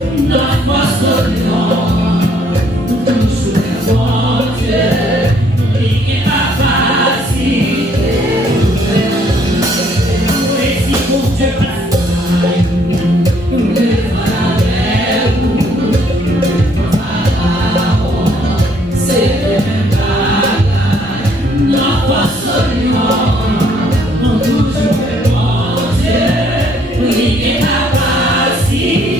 Nossa Senhora, isso é forte, ninguém capaz de esse povo de praia, Nossa Senhora, ninguém capaz de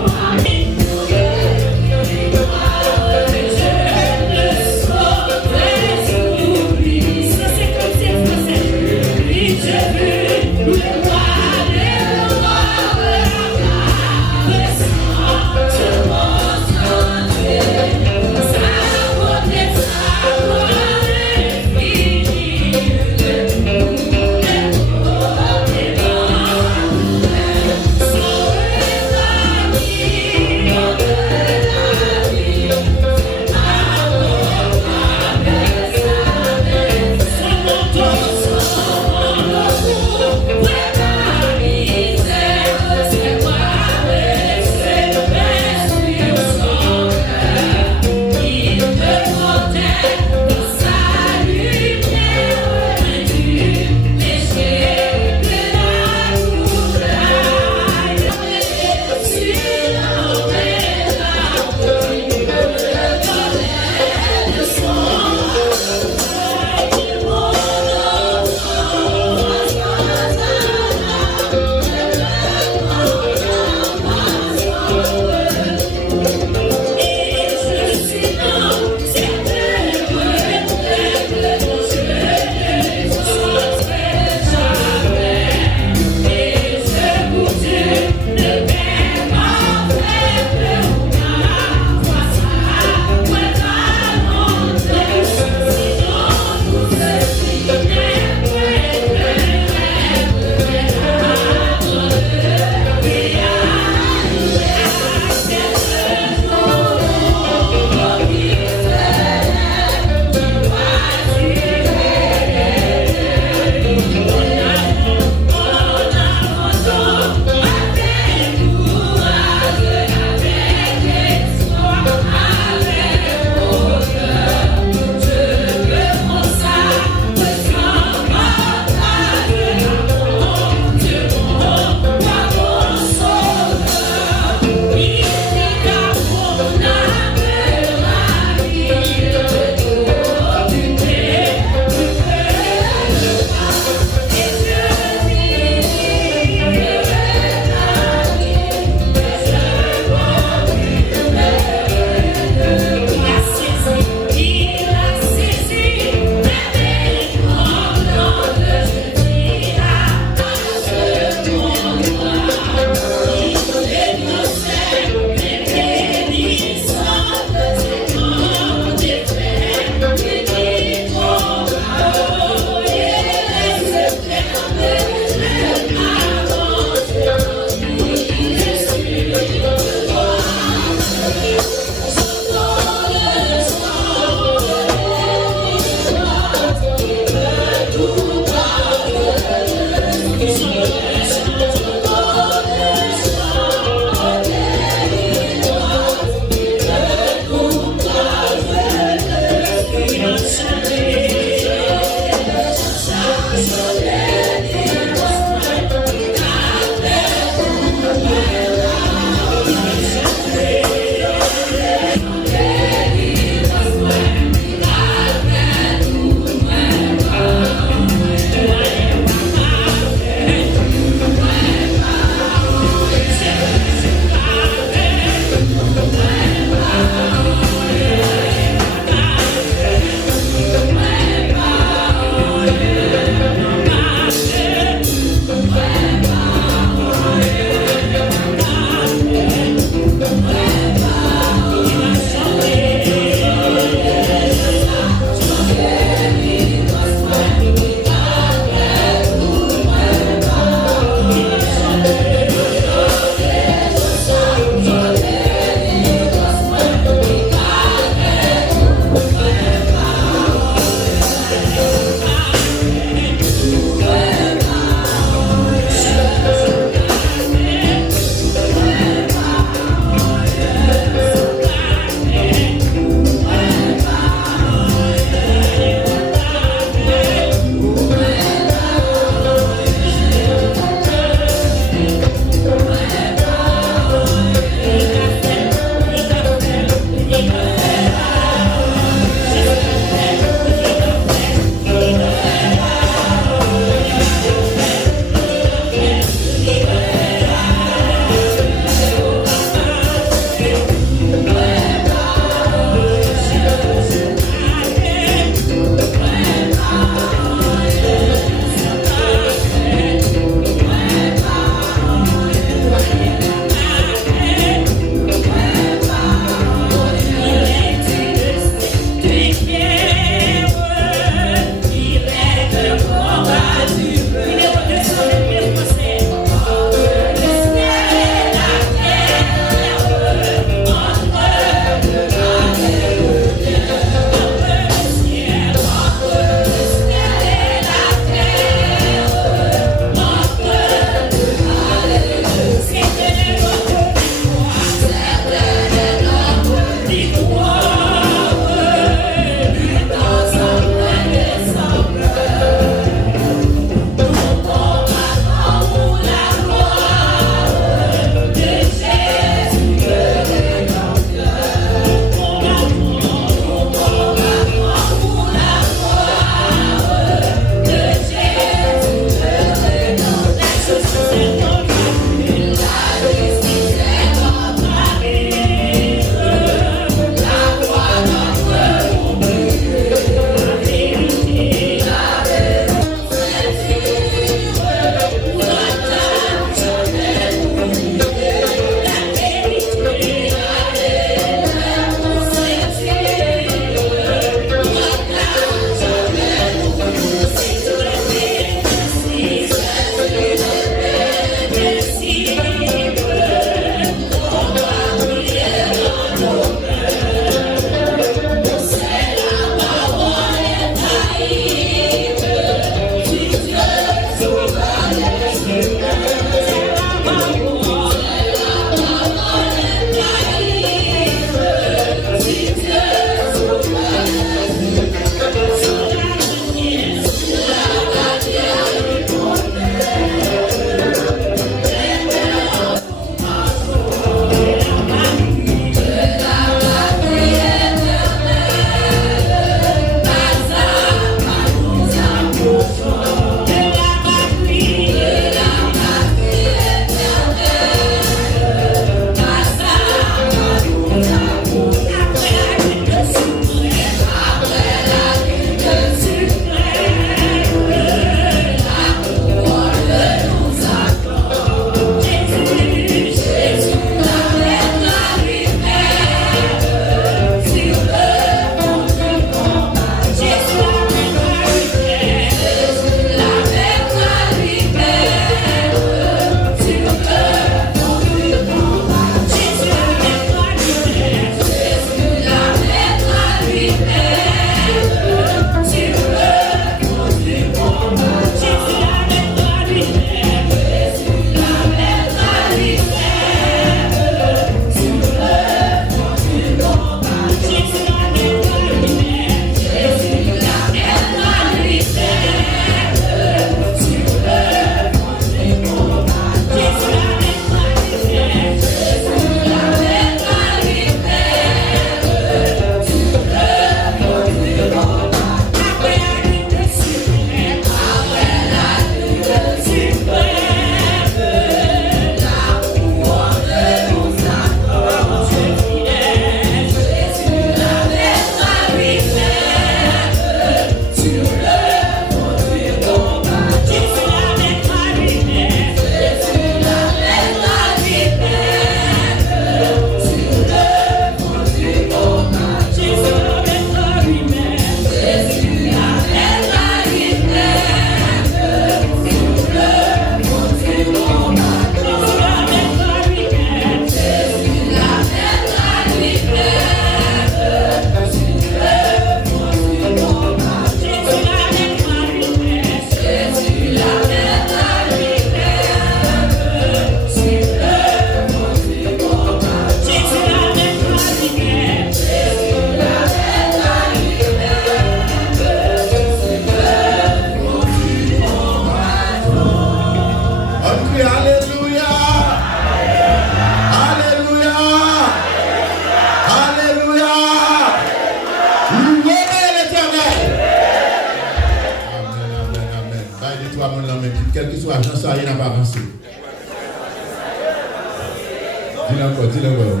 Dis-le-moi.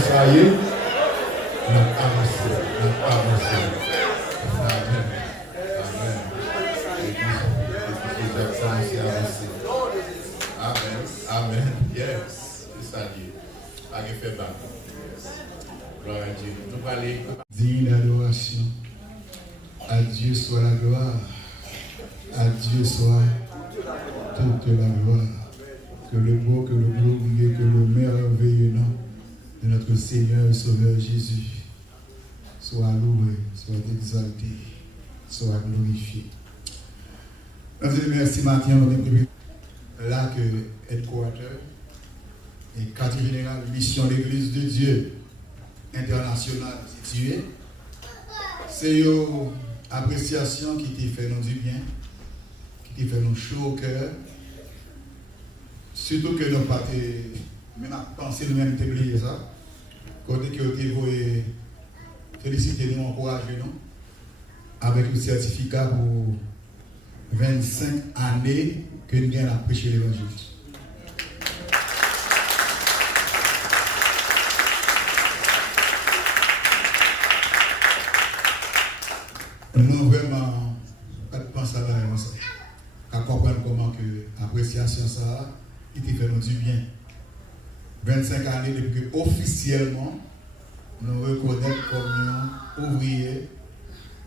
Ça y est, on a avancé. Amen. Amen. Yes. C'est ça, Dieu. Pas de fait bas. Gloire à Dieu. Nous allons aller. Digne adoration. À Dieu soit la gloire. À Dieu soit toute la gloire. Que le beau, que le glorieux, que le merveilleux nom de notre Seigneur et Sauveur Jésus soit loué, soit exalté, soit glorifié. Merci Mathieu, là que headquarter et quartier général mission l'église de Dieu internationale située. C'est une appréciation qui t'a fait nous du bien, qui t'a fait nous chaud au cœur. Surtout que nous pas même à penser nous-mêmes t'oublier ça. Côté que vous voulez féliciter nous, encourager nous avec le certificat pour 25 années que nous avons prêché l'évangile. Nous vraiment pas de penser à la ça. À comprendre comment que l'appréciation ça, il te fait nous du bien. 25 années depuis que officiellement nous reconnaissons comme ouvriers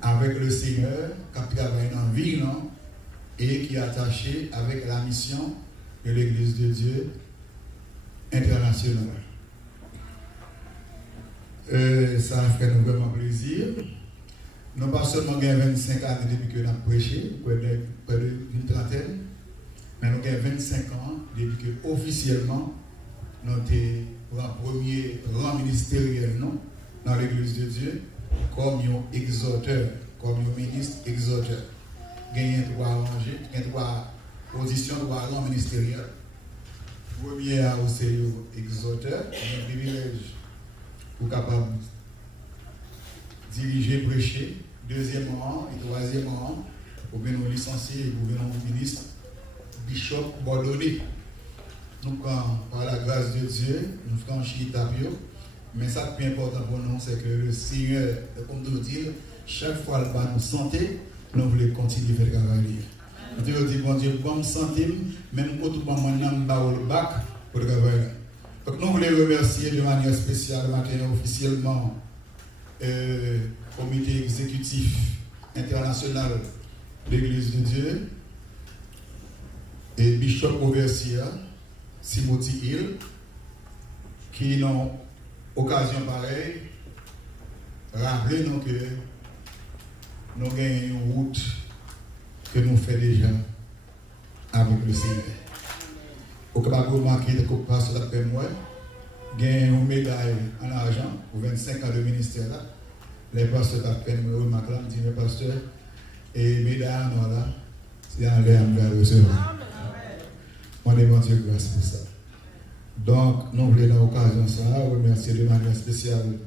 avec le Seigneur qui travaille dans la ville et qui est attaché avec la mission de l'Église de Dieu internationale. Ça fait nous vraiment plaisir. Nous pas seulement 25 années depuis que nous avons prêché, près d'une trentaine, mais nous avons 25 ans depuis que officiellement nous sommes pour un premier rang ministériel dans l'Église de Dieu, comme un exhorteur, comme un ministre exhorteur. Il y a trois positions, trois rangs ministériels. Premier, c'est exhorteur, un privilège pour capable diriger, prêcher. Deuxièmement et troisièmement, pour nous licencier, pour nous ministre, bishop Bordonné. Nous, par la grâce de Dieu, nous franchissons l'étape. Mais ça, le plus important pour nous, c'est que le Seigneur, comme nous dire, chaque fois qu'il va nous santé, nous voulons continuer à faire le travail. Nous disons, bon Dieu, bonne santé, même quand nous avons le bac pour le travail. Donc, nous voulons remercier de manière spéciale, maintenant officiellement, comité exécutif international de l'Église de Dieu et Bishop Overseer Timothy Hill qui n'ont occasion pareille rappeler nous que nous avons une route que nous faisons déjà avec le Seigneur. Au cas où marqué de passe d'après moi, gagne une médaille en argent pour 25 ans de ministère là. Les pasteurs t'appellent me remarquent là, me disent mais pasteur, et médaille en or là, c'est en l'air à recevoir. On demande Dieu grâce pour ça. Donc, nous voulons dans l'occasion ça, remercier de manière spéciale le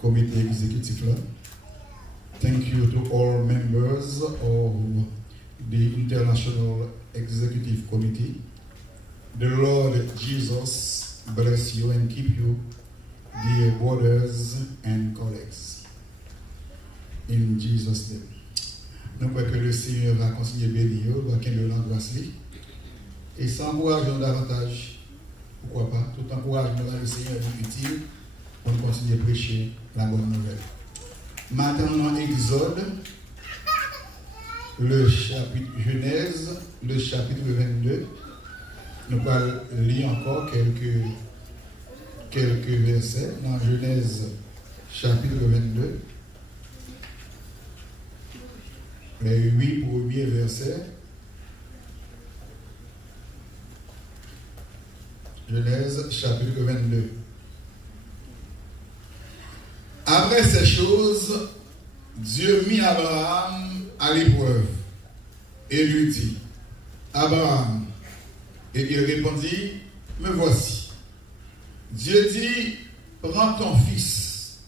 comité exécutif là. Thank you to all members of the International Executive Committee. The Lord Jesus bless you and keep you, dear brothers and colleagues. In Jesus' name. Nous croyons que le Seigneur va continuer à bénir, va qu'il nous l'embrasse. Et s'encourageons davantage, pourquoi pas, tout encouragement dans le Seigneur est utile pour continuer à prêcher la bonne nouvelle. Maintenant, Exode, le chapitre Genèse, le chapitre 22. Nous allons lire encore quelques versets dans Genèse chapitre 22. Les 8 premiers versets. Genèse chapitre 22. Après ces choses, Dieu mit Abraham à l'épreuve et lui dit, Abraham, et il répondit, me voici. Dieu dit, prends ton fils,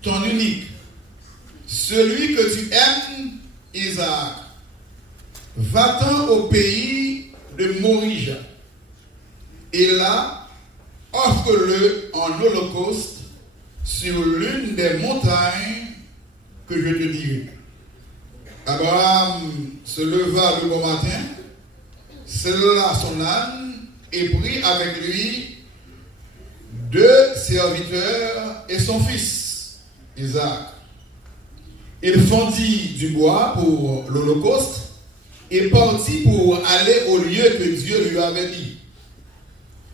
ton unique, celui que tu aimes, Isaac, va-t'en au pays de Morija et là, offre-le en holocauste sur l'une des montagnes que je te dirai. Abraham se leva le bon matin, sella son âne et prit avec lui 2 serviteurs et son fils, Isaac. Il fendit du bois pour l'holocauste et partit pour aller au lieu que Dieu lui avait dit.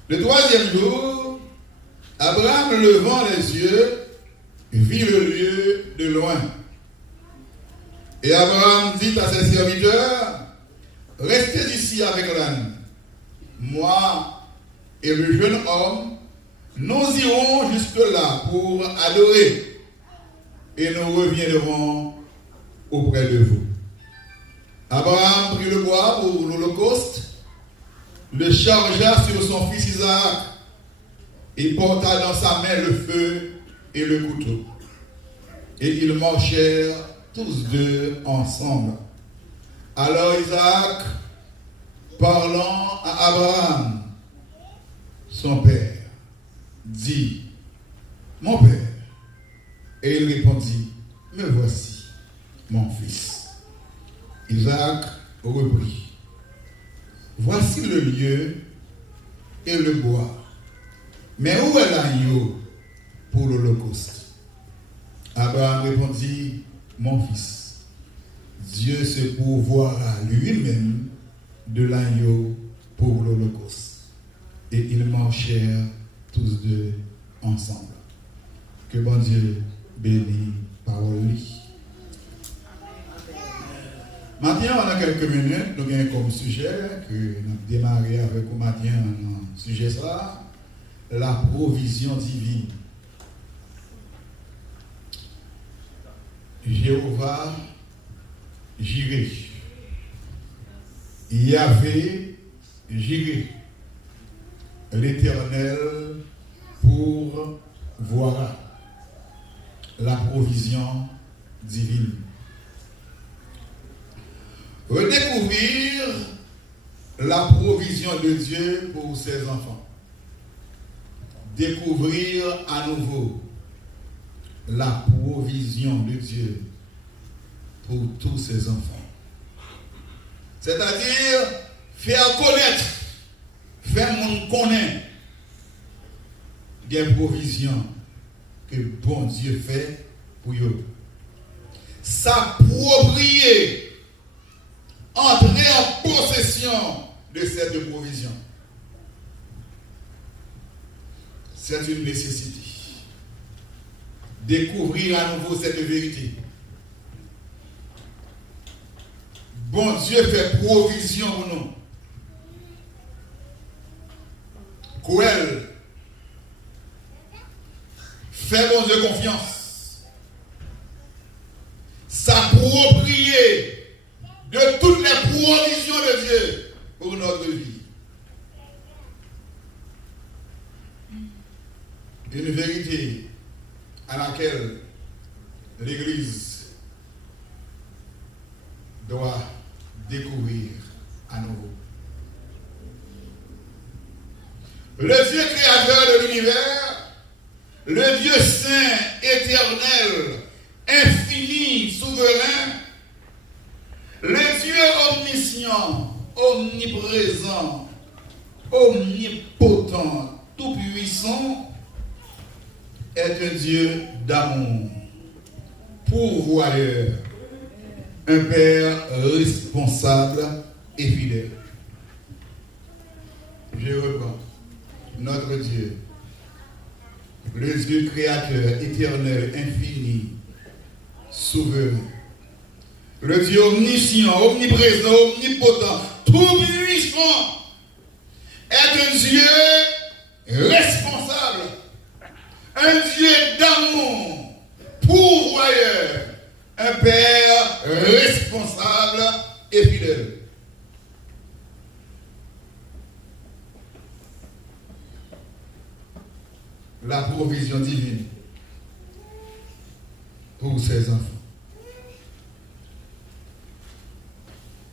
Le 3e jour, Abraham, levant les yeux, vit le lieu de loin. Et Abraham dit à ses serviteurs, restez ici avec l'âne. Moi et le jeune homme, nous irons jusque-là pour adorer et nous reviendrons auprès de vous. Abraham prit le bois pour l'holocauste, le chargea sur son fils Isaac et porta dans sa main le feu et le couteau. Et ils marchèrent tous deux ensemble. Alors Isaac, parlant à Abraham, son père, dit, mon père. Et il répondit, me voici, mon fils. Isaac reprit, voici le lieu et le bois. Mais où est l'agneau pour l'holocauste? Abraham répondit, mon fils, Dieu se pourvoira lui-même de l'agneau pour l'holocauste. Et ils marchèrent tous deux ensemble. Que bon Dieu bénisse parole. Maintenant, on a quelques minutes, nous avons comme sujet que nous avons démarré avec vous matin, un sujet ça, la provision divine. Jéhovah Jireh. Yahvé Jireh. L'Éternel pourvoira. La provision divine. Redécouvrir la provision de Dieu pour ses enfants. Découvrir à nouveau la provision de Dieu pour tous ses enfants. C'est-à-dire faire connaître, faire mon connaître des provisions que bon Dieu fait pour eux. S'approprier, entrer en possession de cette provision. C'est une nécessité. Découvrir à nouveau cette vérité. Bon Dieu fait provision pour nous. Cruel. Fais bon Dieu confiance. S'approprier de toutes les provisions de Dieu pour notre vie. Une vérité à laquelle l'Église doit découvrir à nouveau. Le Dieu créateur de l'univers, le Dieu saint, éternel, infini, souverain, le Dieu omniscient, omniprésent, omnipotent, tout-puissant, est un Dieu d'amour, pourvoyeur, un Père responsable et fidèle. Je reprends. Notre Dieu, le Dieu créateur, éternel, infini, souverain, le Dieu omniscient, omniprésent, omnipotent, tout-puissant, est un Dieu responsable, un Dieu d'amour, pourvoyeur, un Père responsable et fidèle. La provision divine pour ses enfants.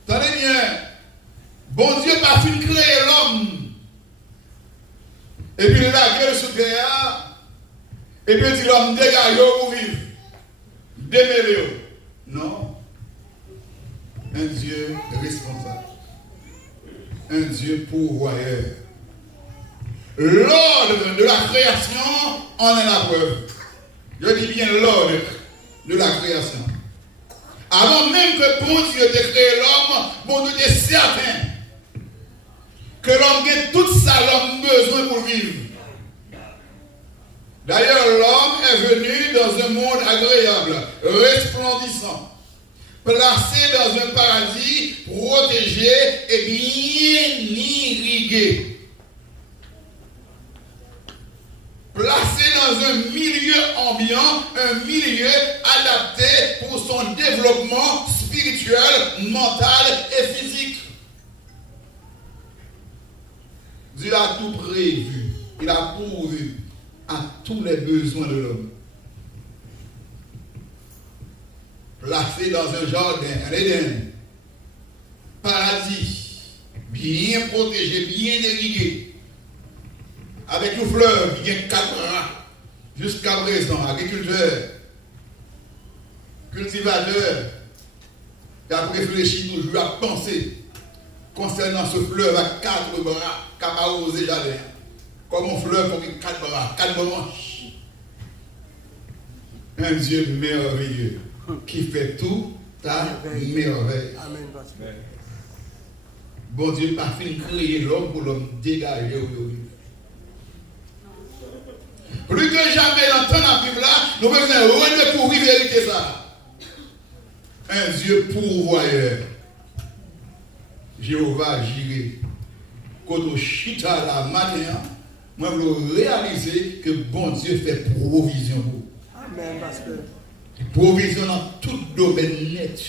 Tenez bien, bon Dieu n'a pas créé l'homme Et puis, il a gueule sous terre. Et puis, il dit l'homme dégage pour vivre. Démêlez. Non. Un Dieu responsable. Un Dieu pourvoyeur. L'ordre de la création en est la preuve. Je dis bien l'ordre de la création. Avant même que bon Dieu ait créé l'homme, bon Dieu était certain que l'homme a tout ça l'homme besoin pour vivre. D'ailleurs, l'homme est venu dans un monde agréable, resplendissant, placé dans un paradis protégé et bien irrigué. Placé dans un milieu ambiant, un milieu adapté pour son développement spirituel, mental et physique. Dieu a tout prévu. Il a pourvu à tous les besoins de l'homme. Placé dans un jardin, un Éden, paradis, bien protégé, bien irrigué. Avec une fleuve qui vient 4 ans, jusqu'à présent, agriculteur, cultivateur, qui a réfléchi toujours à penser concernant ce fleuve à 4 bras, qui a arrosé le jardin. Comme un fleuve pour 4 bras, 4 branches. Un Dieu merveilleux qui fait tout à merveille. Bon Dieu n'a pas fini de créer l'homme pour l'homme dégager aujourd'hui. Plus que jamais dans ton Bible là, nous devons redécouvrir la vérité ça. Un Dieu pourvoyeur. Jéhovah Jireh. Quand on chita la matin, moi je veux réaliser que bon Dieu fait provision pour vous. Amen, pasteur. Provision dans tout domaine net.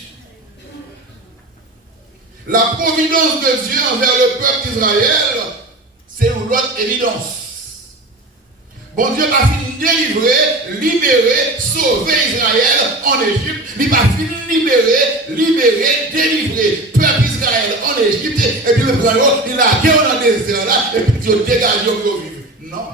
La providence de Dieu envers le peuple d'Israël, c'est une autre évidence. Bon Dieu va finir délivrer, libérer, sauver Israël en Égypte. Il va finir libérer, délivrer peuple Israël en Égypte. Et puis le grand, il a guerre dans le désert là, et puis Dieu dégage pour vivre. Non.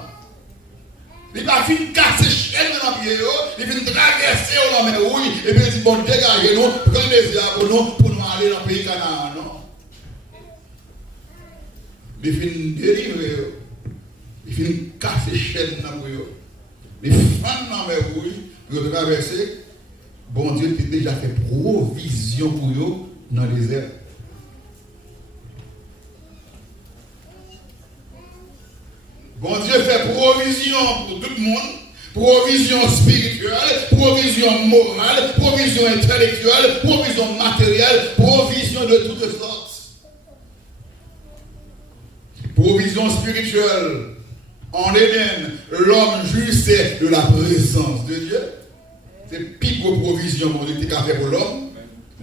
Il va finir casser chaîne dans le pied, il va traverser dans la rouille, et puis il dit bon, dégagez-nous, prenez le désert pour nous aller dans le pays Canaan. Non. Il finit délivrer. Il finit casser chaîne dans le rouille. Les femmes dans la rouille, pour traverser, bon Dieu a déjà fait provision pour eux dans le désert. Bon Dieu fait provision pour tout le monde, provision spirituelle, provision morale, provision intellectuelle, provision matérielle, provision de toutes sortes. Provision spirituelle. En Éden, l'homme jouissait de la présence de Dieu. C'est plus grosse provision mon Dieu qui a fait pour l'homme.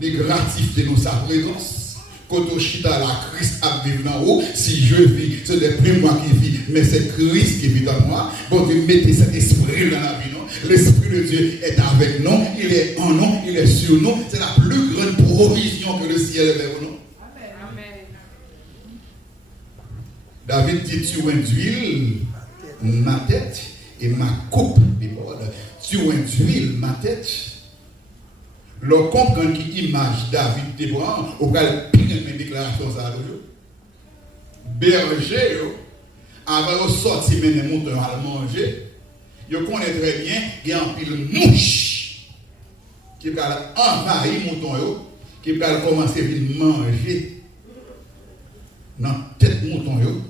Les gratifier dans sa présence. Quand on chita la Christ a vivre en haut, si je vis, ce n'est plus moi qui vis, mais c'est Christ qui vit en moi. Bon Dieu, mettez cet esprit dans la vie, non? L'esprit de Dieu est avec nous, il est en nous, il est sur nous. C'est la plus grande provision que le ciel fait pour nous. Amen. David dit, tu induis ma tête et ma coupe déborde. Tu induis ma tête. L'on comprend qui image David déborde, au cas de une déclaration ça. Berger, avant de sortir les moutons à manger, je connais très bien qu'il y a un pile mouche qui va envahir les moutons, qui va commencer à manger dans la tête mouton,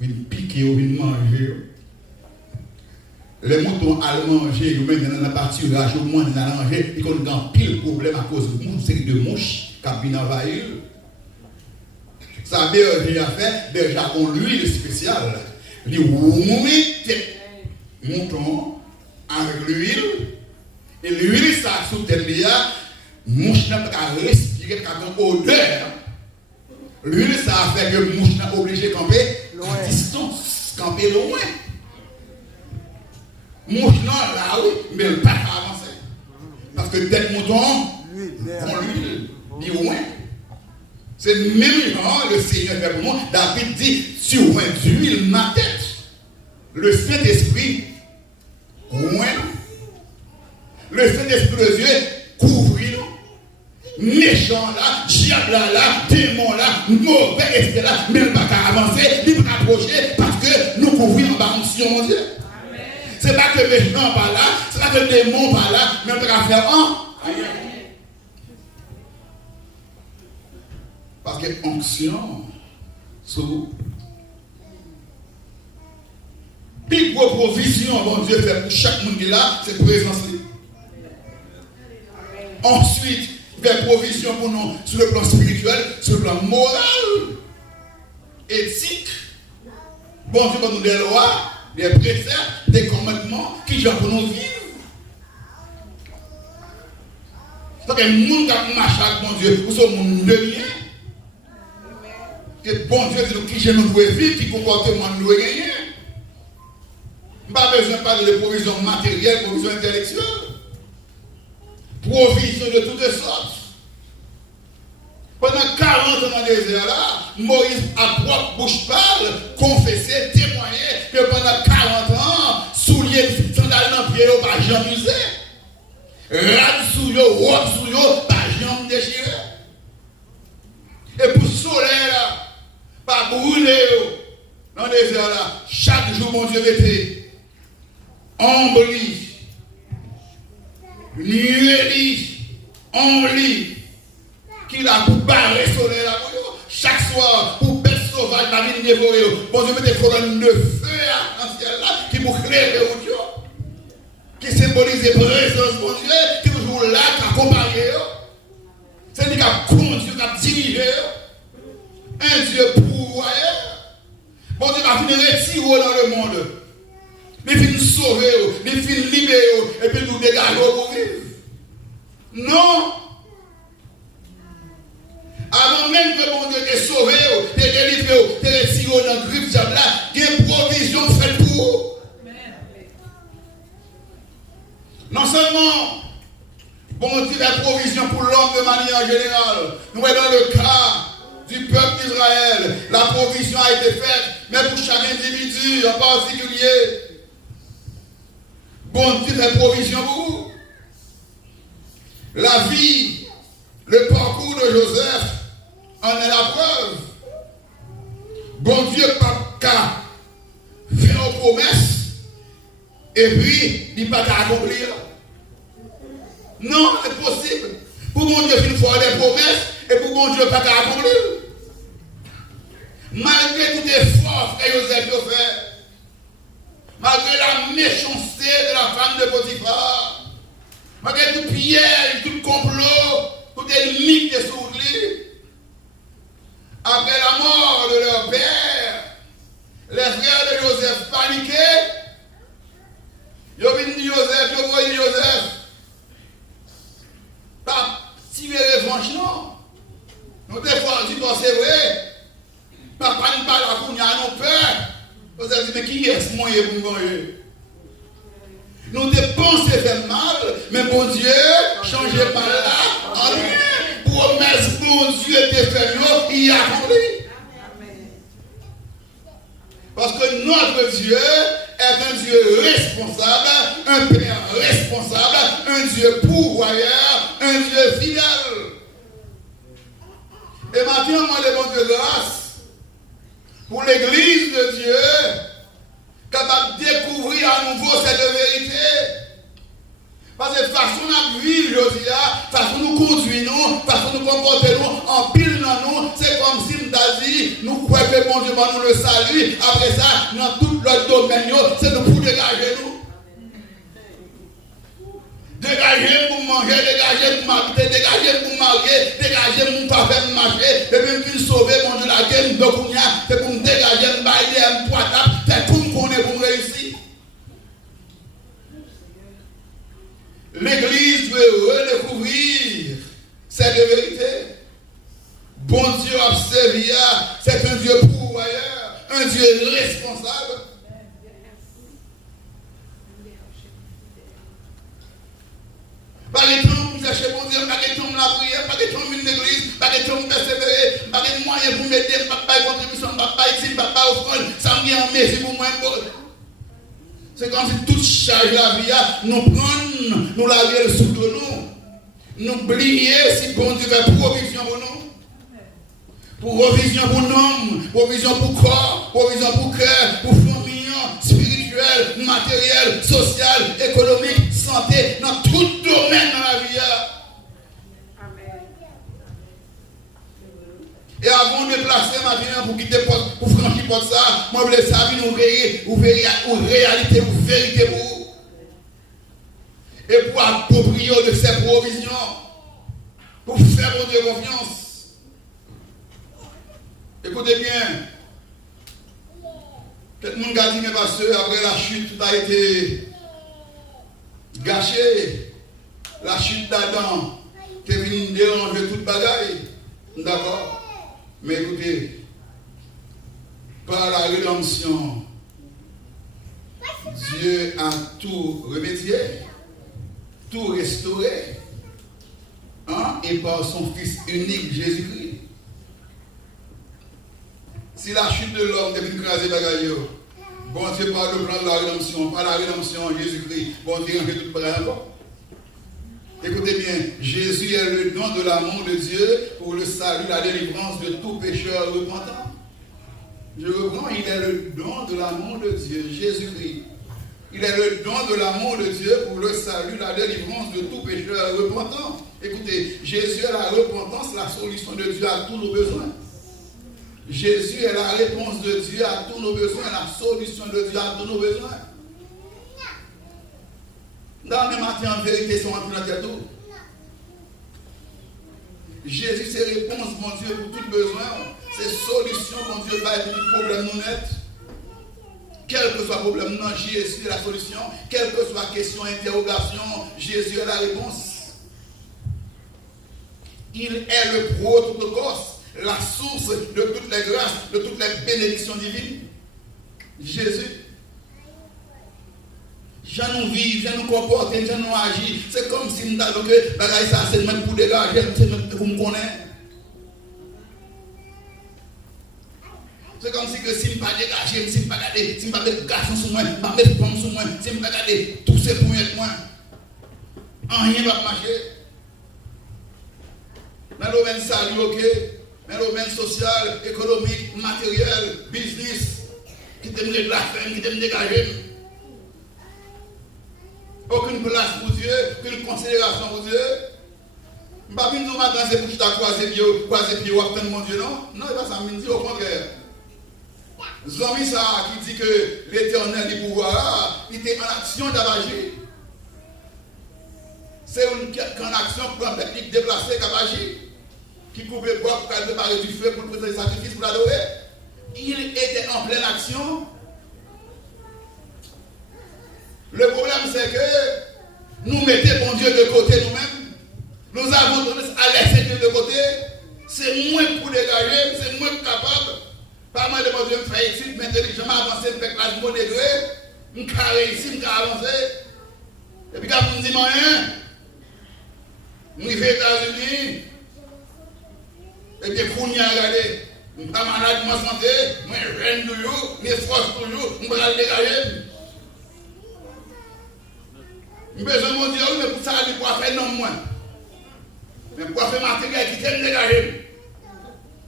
il pique, il manger. Les moutons à manger, ils mettent dans la pâturage, au moins dans la manger, ils ont un pile problème à cause de mouches qui viennent envahir. Ça berger a fait déjà on l'huile spéciale. Il met mouton avec l'huile, et l'huile ça sous tête là, mouche n'a pas respirer, n'a pas odeur. L'huile ça a fait que mouche n'a obligé de camper à distance, camper loin. Mouche non là oui, mais elle pas avancer. Parce que tête mouton, on l'huile, dit loin. C'est le même genre le Seigneur fait pour moi. David dit, tu induis ma tête. le Saint-Esprit, le Saint-Esprit de Dieu couvre nous. Méchant là, diable là, démon là, mauvais, etc. Même pas qu'à avancer, ni pas approcher, parce que nous couvrons en bas onction, mon Dieu. C'est pas que méchant par là, c'est pas que démon par là, même pas qu'à faire un. Parce que onction, sous plus grosse provision, bon Dieu fait pour chaque monde qui est là, c'est présence. Ensuite, il fait provision pour nous sur le plan spirituel, sur le plan moral, éthique. Bon Dieu va nous des lois, des préceptes, des commandements qui sont pour nous vivre. Donc, le monde qui marche avec bon Dieu, vous êtes le monde de rien. Que bon Dieu dit nous qui nous doit vivre, qui comportement nous doit gagner. Pas besoin de parler de provision matérielle, provision intellectuelle. Provision de toutes sortes. Pendant 40 ans dans le désert là, Moïse à propre bouche parle, confessait, témoignait que pendant 40 ans, souliers, sandales dans le pied, pas jamais usé. Rad sous yo, robe sous yo, pas jamais déchiré. Et pour le soleil là, pas brûler dans le désert là, chaque jour mon Dieu mettait ombre nuée, on lit, qu'il a pour barrer le soleil là, chaque soir, pour bête sauvage, la vie dévorée, bon Dieu met des colonnes de feu dans ce ciel là, qui pour créer au Dieu, qui symbolise la présence de Dieu, qui est toujours là, qui accompagne, c'est lui qui a conduit, qui a dirigé, un Dieu pourvoyeur, bon Dieu va finir retirer dans le monde. Il finit sauver, il finit libérer, et puis nous dégager pour vivre. Non. Avant même que mon Dieu t'ait sauvé, t'ait délivré, t'ait retiré dans le grip diable là, il y a une provision faite pour vous. Non seulement, bon Dieu a provision pour l'homme de manière générale, nous sommes dans le cas du peuple d'Israël, la provision a été faite, mais pour chaque individu en particulier. Bon Dieu fait provision pour vous. La vie, le parcours de Joseph en est la preuve. Bon Dieu pas qu'à faire une promesse et puis il pas qu'à accomplir. Non, c'est possible. Pour mon Dieu, il faut des promesses et pour mon Dieu pas qu'à accomplir. Malgré tout effort que Joseph a fait, malgré la méchanceté de la femme de Potiphar, malgré tout piège, tout complot, tout ennemi qui est sur lui, après la mort de leur père, les frères de Joseph paniquaient. Ils ont dit Joseph, ils ont voyé Joseph. Pas tirer revanche, non. Nous devons dire que c'est vrai. Papa ne parle pas pour nous, nous peur. Vous avez dit, mais qui est ce moyen pour nous? Nous dépensons faire mal, mais bon Dieu, changez pas là, en rien. Promesse, bon Dieu, des fait il a accompli. Parce que notre Dieu est un Dieu responsable, un Père responsable, un Dieu pourvoyeur, un Dieu fidèle. Et maintenant, moi, les bons de grâce, pour l'Église de Dieu, capable de découvrir à nouveau cette vérité. Parce que façon nous vivre aujourd'hui, façon nous conduire, façon nous comporter, en pile dans nous, c'est comme si nous dit, nous croyons que bon Dieu va nous le salut. Après ça, dans tout le domaine, c'est nous pour dégager nous. Dégager pour manger, dégager pour m'habiter, dégager pour marier, dégager pour faire marcher, et puis pour sauver mon Dieu la gueule de Kounia, c'est pour me dégager, me bailler, me poitar, c'est tout me connaît pour réussir. L'Église veut redécouvrir cette vérité. Bon Dieu a servi, c'est un Dieu pourvoyeur, un Dieu responsable. Pas de temps pour chercher bon Dieu, pas de temps pour la prière, pas de temps pour l'église, pas de temps pour persévérer, pas de moyens pour m'aider, pas de contribution, pas de ici, pas de offrande, ça me vient en mesure pour moi. C'est comme si toute charge de la vie, nous prenons, nous la vie sous nous. Nous oublions si bon Dieu fait provision pour nous. Provision pour nous, provision pour corps, provision pour cœur, pour famille, spirituel, matériel, social, économique, santé, dans tout domaine dans la vie. Et avant de placer ma vie pour quitter pour franchir porte ça, moi je voulais savoir ou réalité ou vérité pour vous. Et pour approprier de ces provisions, pour faire mon Dieu confiance. Écoutez bien, tout le monde a dit, mais parce que après la chute, tout a été gâché. La chute d'Adam, qui est venue déranger toute bagaille. D'accord? Mais écoutez, par la rédemption, Dieu a tout remédié, tout restauré, hein? Et par son Fils unique, Jésus-Christ. Si la chute de l'homme est venue craser la bagaille, bon Dieu par le plan de la rédemption, par la rédemption Jésus-Christ, bon Dieu range toute bagaille encore. Écoutez bien, Jésus est le don de l'amour de Dieu pour le salut, la délivrance de tout pécheur repentant. Je reprends, il est le don de l'amour de Dieu, Jésus-Christ. Il est le don de l'amour de Dieu pour le salut, la délivrance de tout pécheur repentant. Écoutez, Jésus est la repentance, la solution de Dieu à tous nos besoins. Jésus est la réponse de Dieu à tous nos besoins, la solution de Dieu à tous nos besoins. Dans le matin, en vérité, sont entrés dans la tête. Jésus, c'est réponse, mon Dieu, pour tout besoin. C'est solution, mon Dieu, va être un problème non net. Quel que soit le problème, non, Jésus est la solution. Quelle que soit la question, interrogation, Jésus est la réponse. Il est le protocos, la source de toutes les grâces, de toutes les bénédictions divines. Jésus. J'en nous vivre, j'en nous comporter, j'en nous agir. C'est comme si nous avions que bagaille ça, c'est même pour dégager, c'est même pour me connaître. C'est comme si que si je ne pas dégager, si je ne pas garder, si je ne pas mettre garçon sur moi, si je ne pas mettre pomme sur moi, si je ne pas garder tous ces points de moi, rien ne va marcher. Dans le domaine salut, ok, dans le domaine social, économique, matériel, business, qui t'aime de la ferme, qui t'aime dégager. Aucune place pour Dieu, aucune considération pour Dieu. Je ne vais pas dire que c'est pour que tu as croisé pied ou obtenir mon Dieu, non? Non, il va ça me dire au contraire. Zombie ça qui dit que l'éternel du pouvoir, il était en action d'agir. C'est en action pour un technique déplacée qui agir, qui coupe le bois pour préparer du feu, pour présenter des sacrifices, pour l'adorer. Il était en pleine action. Le problème, c'est que nous mettons bon Dieu de côté nous-mêmes. Nous avons tendance à laisser Dieu de côté. C'est moins pour dégager, c'est moins capable. Pas mal de mon Dieu me fait ici, mais intelligemment avancer, me fait classe mon degré, me carré ici, me carré avancer. Et puis quand vous me dites rien, je vais aux États-Unis, et puis vous n'y regardez. Je ne suis pas malade de ma santé, je reine toujours, je force toujours, je vais le dégager. Je besoin de mon Dieu, mais pour ça, il faut faire non moins. Mais pour faire matériel qui t'aime dégager.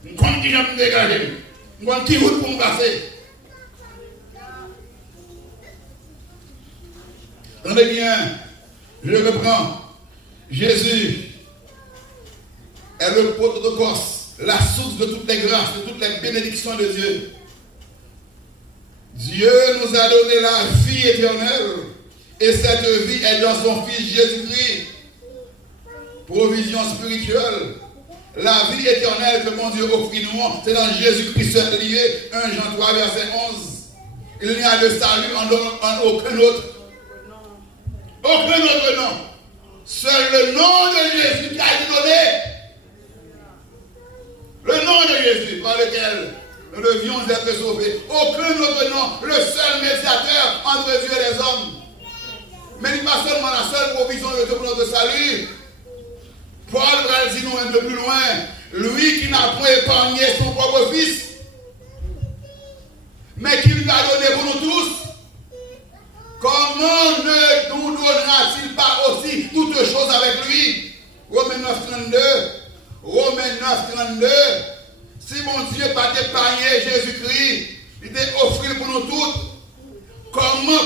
Je compte qui j'aime dégager. Je compte qui route pour me passer. Tenez bien, je reprends. Jésus est le protocos, la source de toutes les grâces, de toutes les bénédictions de Dieu. Dieu nous a donné la vie éternelle. Et cette vie est dans son Fils Jésus-Christ. Provision spirituelle. La vie éternelle que mon Dieu offre nous, c'est dans Jésus-Christ seul lié. 1 Jean 3, verset 11. Il n'y a de salut en aucun autre. Aucun autre nom. Seul le nom de Jésus qui a été donné. Le nom de Jésus par lequel nous devions être sauvés. Aucun autre nom. Le seul médiateur entre Dieu et les hommes. Mais il n'est pas seulement la seule provision de notre salut. Paul va dire nous un peu plus loin. Lui qui n'a point épargné son propre fils, mais qui lui a donné pour nous tous.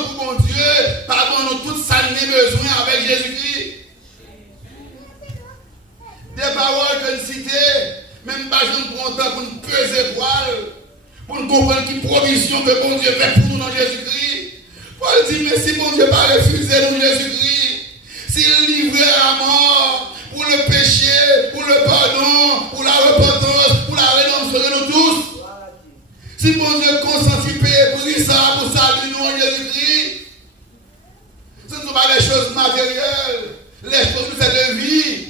pour mon Dieu, pardon, nous tous ça nous besoin avec Jésus-Christ. Des paroles que nous citons, même pas je ne prends pas pour nous peser poil, pour nous comprendre qui provision que bon Dieu fait pour nous dans Jésus-Christ. Paul dit, mais si mon Dieu n'a pas refusé nous Jésus-Christ, s'il livrait à mort pour le péché, pour le pardon, pour la repentance, pour la rédemption de nous tous, si mon Dieu consentit payer pour ça, pour ça, nous en Jésus-Christ, ce ne sont pas les choses matérielles, les choses de cette vie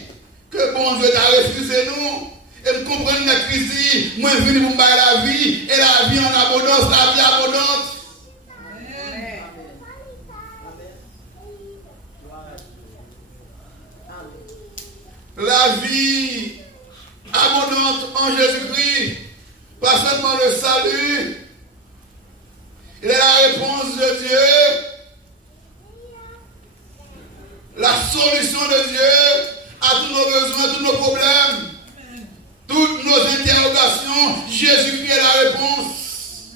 que bon Dieu a refusé nous. Et nous comprenons la crise, moi je suis venu pour la vie, et la vie en abondance, la vie abondante. La vie abondante en Jésus-Christ, pas seulement le salut, il est la réponse de Dieu, la solution de Dieu à tous nos besoins, tous nos problèmes, toutes nos interrogations. Jésus-Christ est la réponse.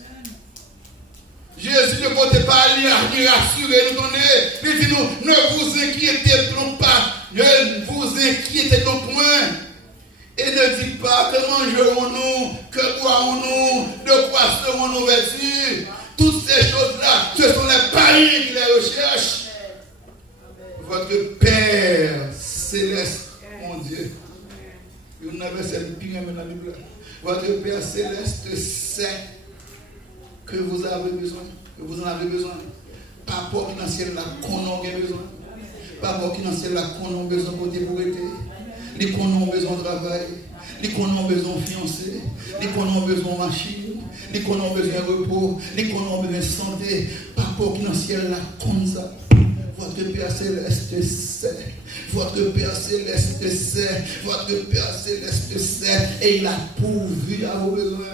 Jésus ne comptait pas lui rassurer, nous donner. Il dit nous, ne vous inquiétez donc pas, ne vous inquiétez donc point. Et ne dites pas que mangerons-nous, que boirons-nous, de quoi serons-nous vêtus. Toutes ces choses-là, ce sont les païens qui les recherchent. Votre Père céleste, mon Dieu. Vous n'avez cette pire dans la Bible. Votre Père céleste sait que vous avez besoin, que vous en avez besoin. Pas pour qui dans le ciel là qu'on a besoin. Pas pour qui dans le ciel là qu'on a besoin de pour être. Les qu'on a besoin de travail, les qu'on a besoin de fiancé, les qu'on a besoin de machine, les qu'on a besoin de repos, les qu'on a besoin de santé. Pas pour qui dans le ciel là comme ça. Votre Père céleste sait. Votre Père céleste sait. Votre Père céleste sait. Et il a pourvu à vos besoins.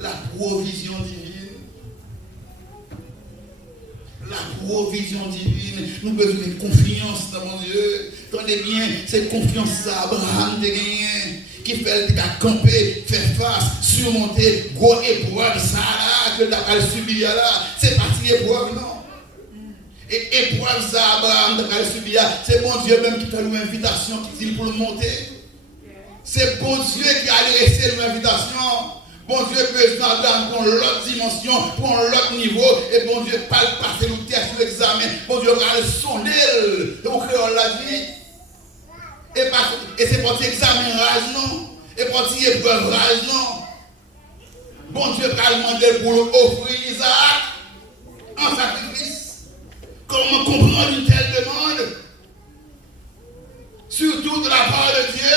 La provision divine. La provision divine. Nous avons besoin de confiance dans mon Dieu. Tenez bien, cette confiance à Abraham de gagner. Qui fait camper, faire face, surmonter, gros épreuve, ça là, que tu as subi là. C'est parti épreuve, non? Et épreuve, ça, Abraham, tu as subi là. C'est bon Dieu même qui t'a eu une invitation, qui dit pour le monter. C'est bon Dieu qui a laissé l'invitation. Bon Dieu peut Abraham pour l'autre dimension, pour l'autre niveau. Et bon Dieu pas passer le test, l'examen. Bon Dieu va le sonder. Donc, on l'a dit. Et c'est pour examen rage, non? Et pour épreuve rage, non? Bon Dieu va demander pour offrir Isaac en sacrifice. Comment comprendre une telle demande? Surtout de la part de Dieu.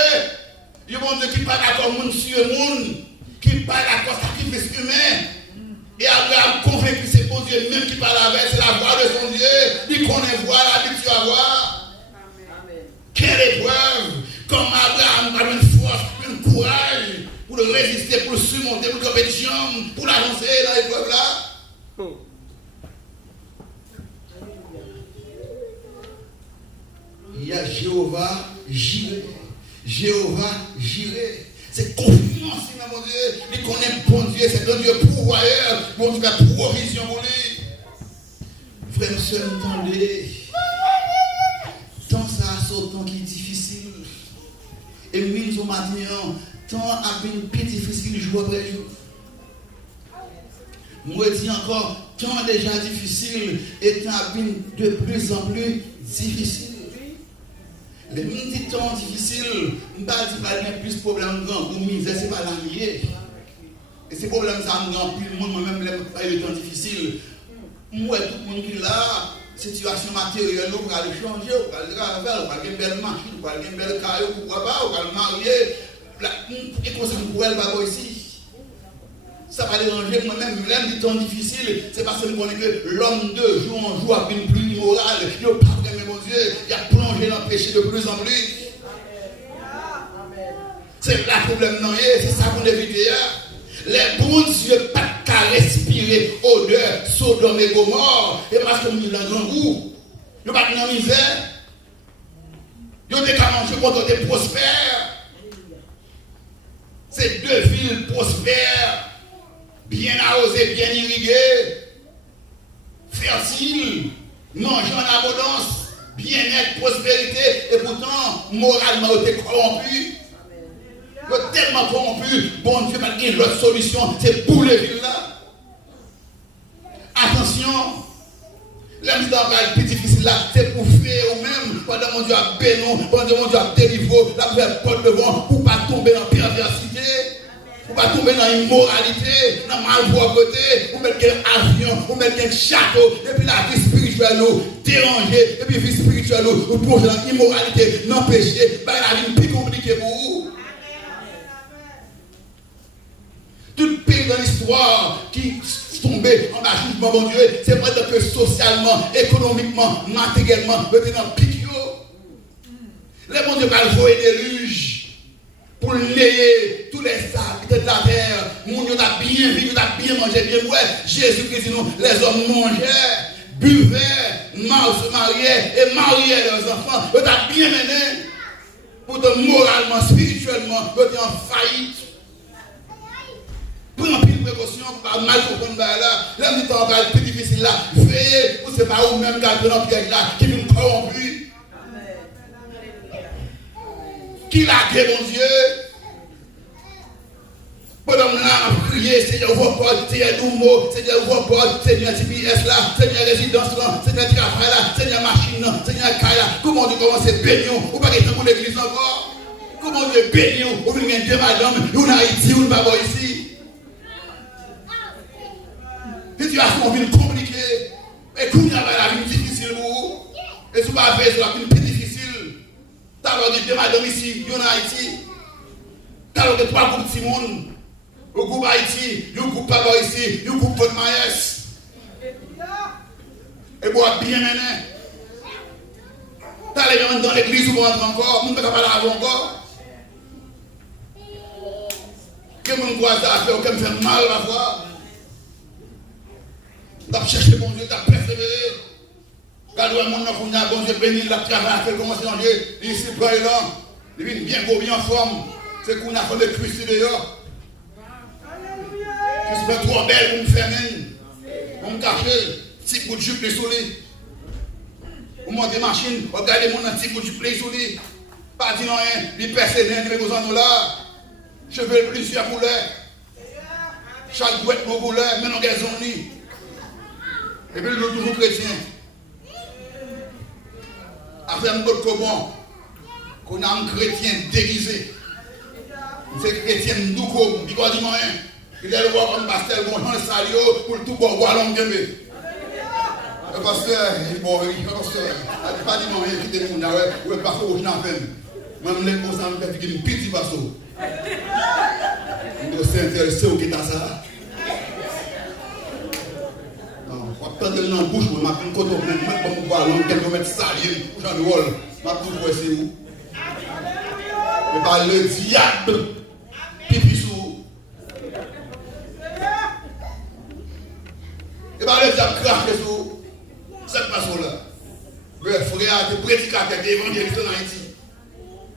Il y a bon Dieu qui parle d'accord monde sur le monde, qui parle d'accord sacrifice humain. Et Abraham convaincu c'est bon Dieu même qui parle avec, c'est la voix de son Dieu. Il connaît voir, l'habitude à voir. Quelle épreuve! Comme Abraham a une force, un courage pour le résister, pour le surmonter, pour le compétition, pour l'avancer dans l'épreuve là. Il y a Jéhovah Jireh. Jéhovah Jireh. C'est confiance dans mon Dieu. Il connaît bon Dieu, c'est un Dieu pourvoyeur, bon Dieu, la provision pour lui. Frère, monsieur, entendez. Tant ça a ce temps qui est difficile. Et nous, au matin, tant a bien plus difficile jour après jour. Moi, je dis encore, tant déjà difficile et tant bien de plus en plus difficile. Les petits temps difficiles, je ne dis pas qu'il y a plus de problèmes ou misère, ce n'est pas la liée. Et ces problèmes, ça me rend plus le monde, moi-même, les temps difficiles. Moi, tout le monde qui est là, situation matérielle, on va le changer, on va le travailler, on va une belle machine, on va une belle carrière, pourquoi pas, on va le marier. Et comme ça, on pourrait le voir ici. Ça va déranger moi-même, même des temps difficiles, c'est parce que je connais que l'homme de jour en jour a une plus immorale, il n'a pas vraiment mon Dieu, il a plongé dans le péché de plus en plus. C'est là le problème, non, c'est ça qu'on évite. Les bons dieux pas qu'à respirer odeur, Sodome et Gomorrhe, et parce que nous sommes dans un grand goût, nous pas dans la misère, nous sommes qu'à manger quand on est prospère. C'est deux villes prospères. bien arrosé, bien irrigué, fertile, manger en abondance, bien-être, prospérité, et pourtant, moralement, on est corrompu. On est tellement corrompu, bon Dieu, pas de l'autre solution, c'est pour les villes là. Attention, l'homme dans le plus difficile là, c'est pour faire ou même, pendant mon Dieu a béni, pendant mon Dieu a délivré, la faire porte devant, pour ne pas tomber dans la perversité. Pour ne pas tomber dans l'immoralité, dans la malpropreté, pour mettre un avion, pour mettre un château, et puis la vie spirituelle nous déranger, et puis la vie spirituelle nous plonger dans l'immoralité, dans le péché, bah, la vie plus compliquée pour vous. Tout pays dans l'histoire qui tombé en bas jugement, bon Dieu, c'est vrai que socialement, économiquement, matériellement, vous êtes dans le pic. Les bon Dieu va le voir des déluge. Pour layer tous les sacs de la terre, mon Dieu a bien vécu, a bien mangé, bien boire. Jésus-Christ, nous, les hommes mangeaient, buvaient, se mariaient et mariaient leurs enfants. Ils ont bien mené. Pourtant, moralement, spirituellement, ils étaient en faillite. Prends pile précaution pour pas mal comprendre là. Là, nous sommes en plus difficile là. Veillez, pour ce pas vous-même qui avez dans piège là, qui nous corrompu. Qui l'a créé, mon Dieu? Pendant que là, on crié, Seigneur, vos portes, Seigneur, nous mots, Seigneur, vos portes, Seigneur, TPS là, Seigneur, résidence là, Seigneur, travail là, Seigneur, machine là, Seigneur, caille là. Comment Dieu commence à bénir? Ou pas être pour l'église encore? Comment Dieu bénir? Ou bien deux madames, une Haïti, une baba ici. Situation vient compliquée. Et quand il y a la vie difficile pour vous, et si vous avez fait la vie plus difficile, t'as dit deux madames ici, une Haïti. T'as dit trois groupes de monde. Le groupe Haïti, le groupe Papa ici, le groupe Paul Maïs. Et boire bien mené. T'as les gens dans l'église où vous rentrez encore, vous ne pouvez pas parler encore. Que mon croise à faire, que me fait mal la foi. T'as cherché bon Dieu, t'as persévéré. Quand le monde n'a pas bon Dieu béni, la travail, fait commencer à changer. Ici, là, il vient bien beau, bien en forme. C'est qu'on a fait le Christ d'ailleurs. Je suis trop belle pour me faire même. Pour me cacher, petit bout de jupe les soleils. Pour monter machine, regardez mon petit bout de jupe les soleils. Pas dit rien, les personnes, les besoins là. Cheveux plusieurs couleurs. Chaque boîte pour couleur, mais non, des zones. Et puis, nous sommes toujours chrétiens. Après, nous sommes comment? Qu'on a un chrétien déguisé. C'est chrétien nous comme, il va dire rien. Il est le roi comme pasteur, bon, on le salue pour le tout bon, voir l'homme de me. Le pasteur, il bon, le pasteur, il n'a pas dit non, il quitte le monde, il n'est pas fait au genou à peine. Même les consents, il fait une petite pasteur. Il s'est intéressé au qui ça. Non, je vais dans la bouche, je vais me côté, je vais me voir l'homme, je vais me saluer, je vais me voir, je vais me voir c'est où. Et par le diable, pipi sous. Et par le diable crache sous. Cette façon-là. Le frère, des prédicateurs, des évangélistes en Haïti.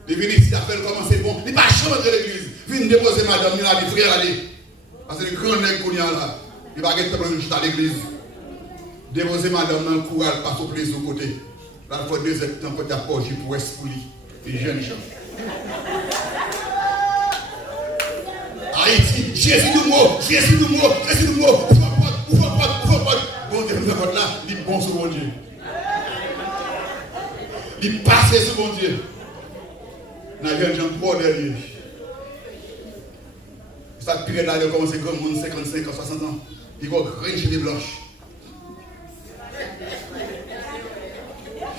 Les ministres qui appellent comment c'est bon. Il n'est pas chaud de l'église. Viens déposer madame, il a dit frère, allez. Parce que le grand nègre qu'on y a là, il va être juste à l'église. Déposer madame dans le courage, passe au plaisir au côté. Là, il faut 2 heures de temps pour t'approcher pour expliquer les jeunes gens. Haïti, Jésus du mot, Jésus du mot, Jésus du mot. Bon Dieu, nous avons là, il est bon sur mon Dieu. Il passe sur mon Dieu. Nous avons un gens pour derrière. Ça pire là, il a commencé comme monde 55 ans, 60 ans. Il a une cheville blanche.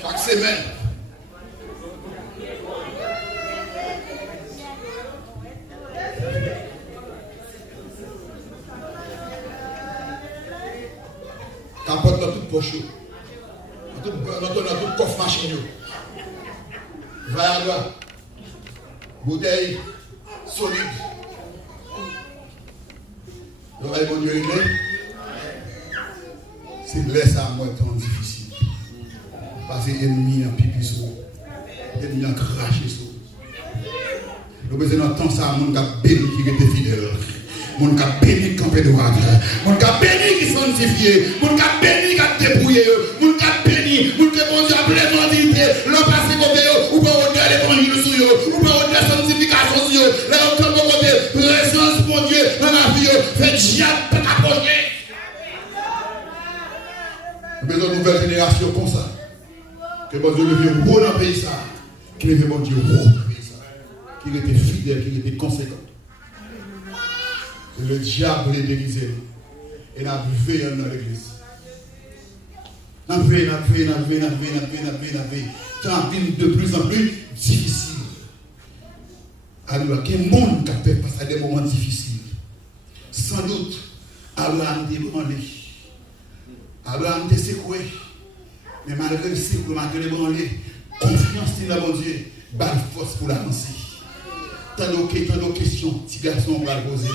Chaque semaine. Capote dans toute poche, dans toute coffre machine. Va à droite. Bouteille solide. L'oreille bon Dieu réglé. C'est laisse à moi tant difficile. Parce que l'ennemi a pipi sur. L'ennemi a craché sur. Nous besoin d'entendre ça à mon gars béni qui était fidèle. Mon cap béni campé droit. Mon cap béni qui sanctifié. Mon cap béni qui a débrouillé. Mon cap béni. Mon cap bon Dieu a plaisantité. L'on passe côté ou pas au-delà de l'évangile sur eux. Ou pas au-delà de la sanctification sur eux. Là, on peut côté présence, mon Dieu, dans la vie. Fait diable pas t'approcher. Nous avons besoin de nouvelle génération comme ça. Que bon Dieu le vienne beau dans le pays ça. Qui le vienne bon Dieu beau dans le pays ça. Qui était fidèle, qui était conséquent. Le diable voulait déguiser. Et nous avons veillé dans l'église. Nous avons veillé. Ça devient de plus en plus difficile. Alors, quel monde qui a fait passer à des moments difficiles. Sans doute, Allah nous débranlé. Allah nous secoué. Mais malgré le secoué, malgré le branlé, confiance dans bon Dieu, bonne force pour l'avancer. Tant de questions, petits garçons va poser.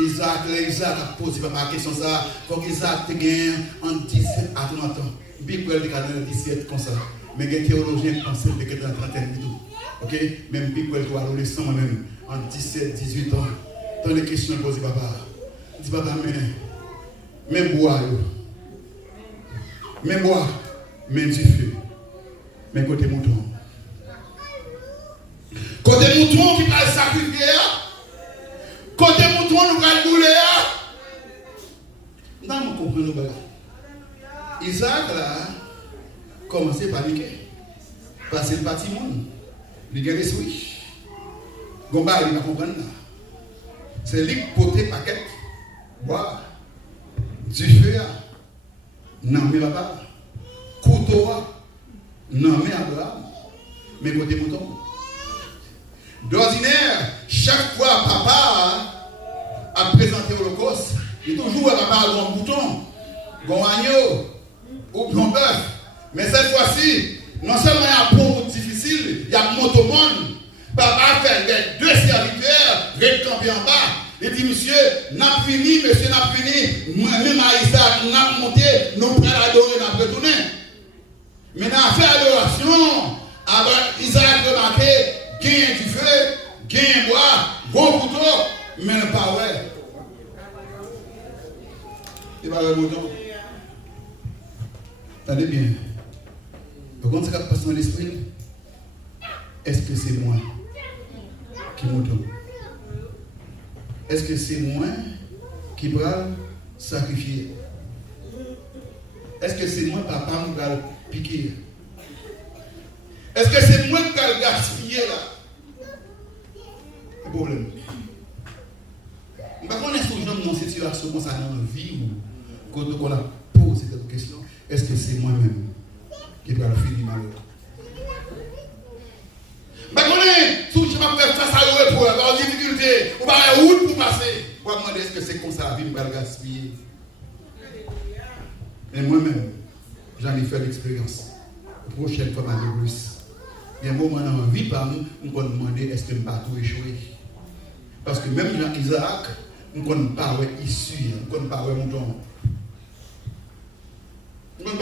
Isaac a posé ma question ça. Il faut qu'Isaac te gagne en 17 à 30 ans. Puis il y a 17 comme ça. Mais les théologiens pensent que c'est dans la trentaine et tout. Ok? Même puis il y a adolescent moi-même en 17, 18 ans. Tant de questions posées papa. Dis papa, mais bois. Mais bois, mais du feu. Mais côté mouton. Côté mouton qui va sacrifier. Côté mouton, nous allons bouler. Nous allons comprendre. Isaac, là, commence à paniquer. Parce que le parti monde, il a des switch. Gomba, il va comprendre. C'est lui qui porte paquet. Bois. Du feu. Non, mais papa. Couteau. Non, mais Abraham. Mais côté mouton. D'ordinaire, chaque fois papa a présenté l'Holocauste, il toujours papa a un bouton, un agneau ou un bœuf. Mais cette fois-ci, non seulement il y a un point difficile, il y a un motomone. Papa a fait les deux serviteurs, récampés en bas. Il dit, monsieur, n'a fini, n'a fini. Même à Isaac, n'a monté, nous prenons l'adorer, n'a retourné. Mais n'a fait adoration, Isaac a remarqué. Gain du feu, gain bois, bon couteau, mais le pas ouais. C'est pas le mouton. Attendez bien. Par contre, ce qui passe dans l'esprit, est-ce que c'est moi qui mouton? Est-ce que c'est moi qui va sacrifier? Est-ce que c'est moi, papa, qui va piquer? Est-ce que c'est moi qui vais gaspiller là? Le problème. Je ne sais pas si on est dans une situation comme ça dans la vie ou quand on a posé cette question. Est-ce que c'est moi-même qui vais finir malheureux? Je ne sais pas si je vais faire face à eux pour avoir des difficultés ou pas une route pour passer. Je vais demander est-ce que c'est comme ça la vie que je vais gaspiller? Mais moi-même, j'en ai fait l'expérience. La prochaine fois, je vais plus. Il y a un moment dans ma vie, par nous, on peut demander est-ce que je ne vais pas tout échouer. Parce que même dans Isaac, on ne connaît pas issue, on ne connaît pas mouton. On ne connaît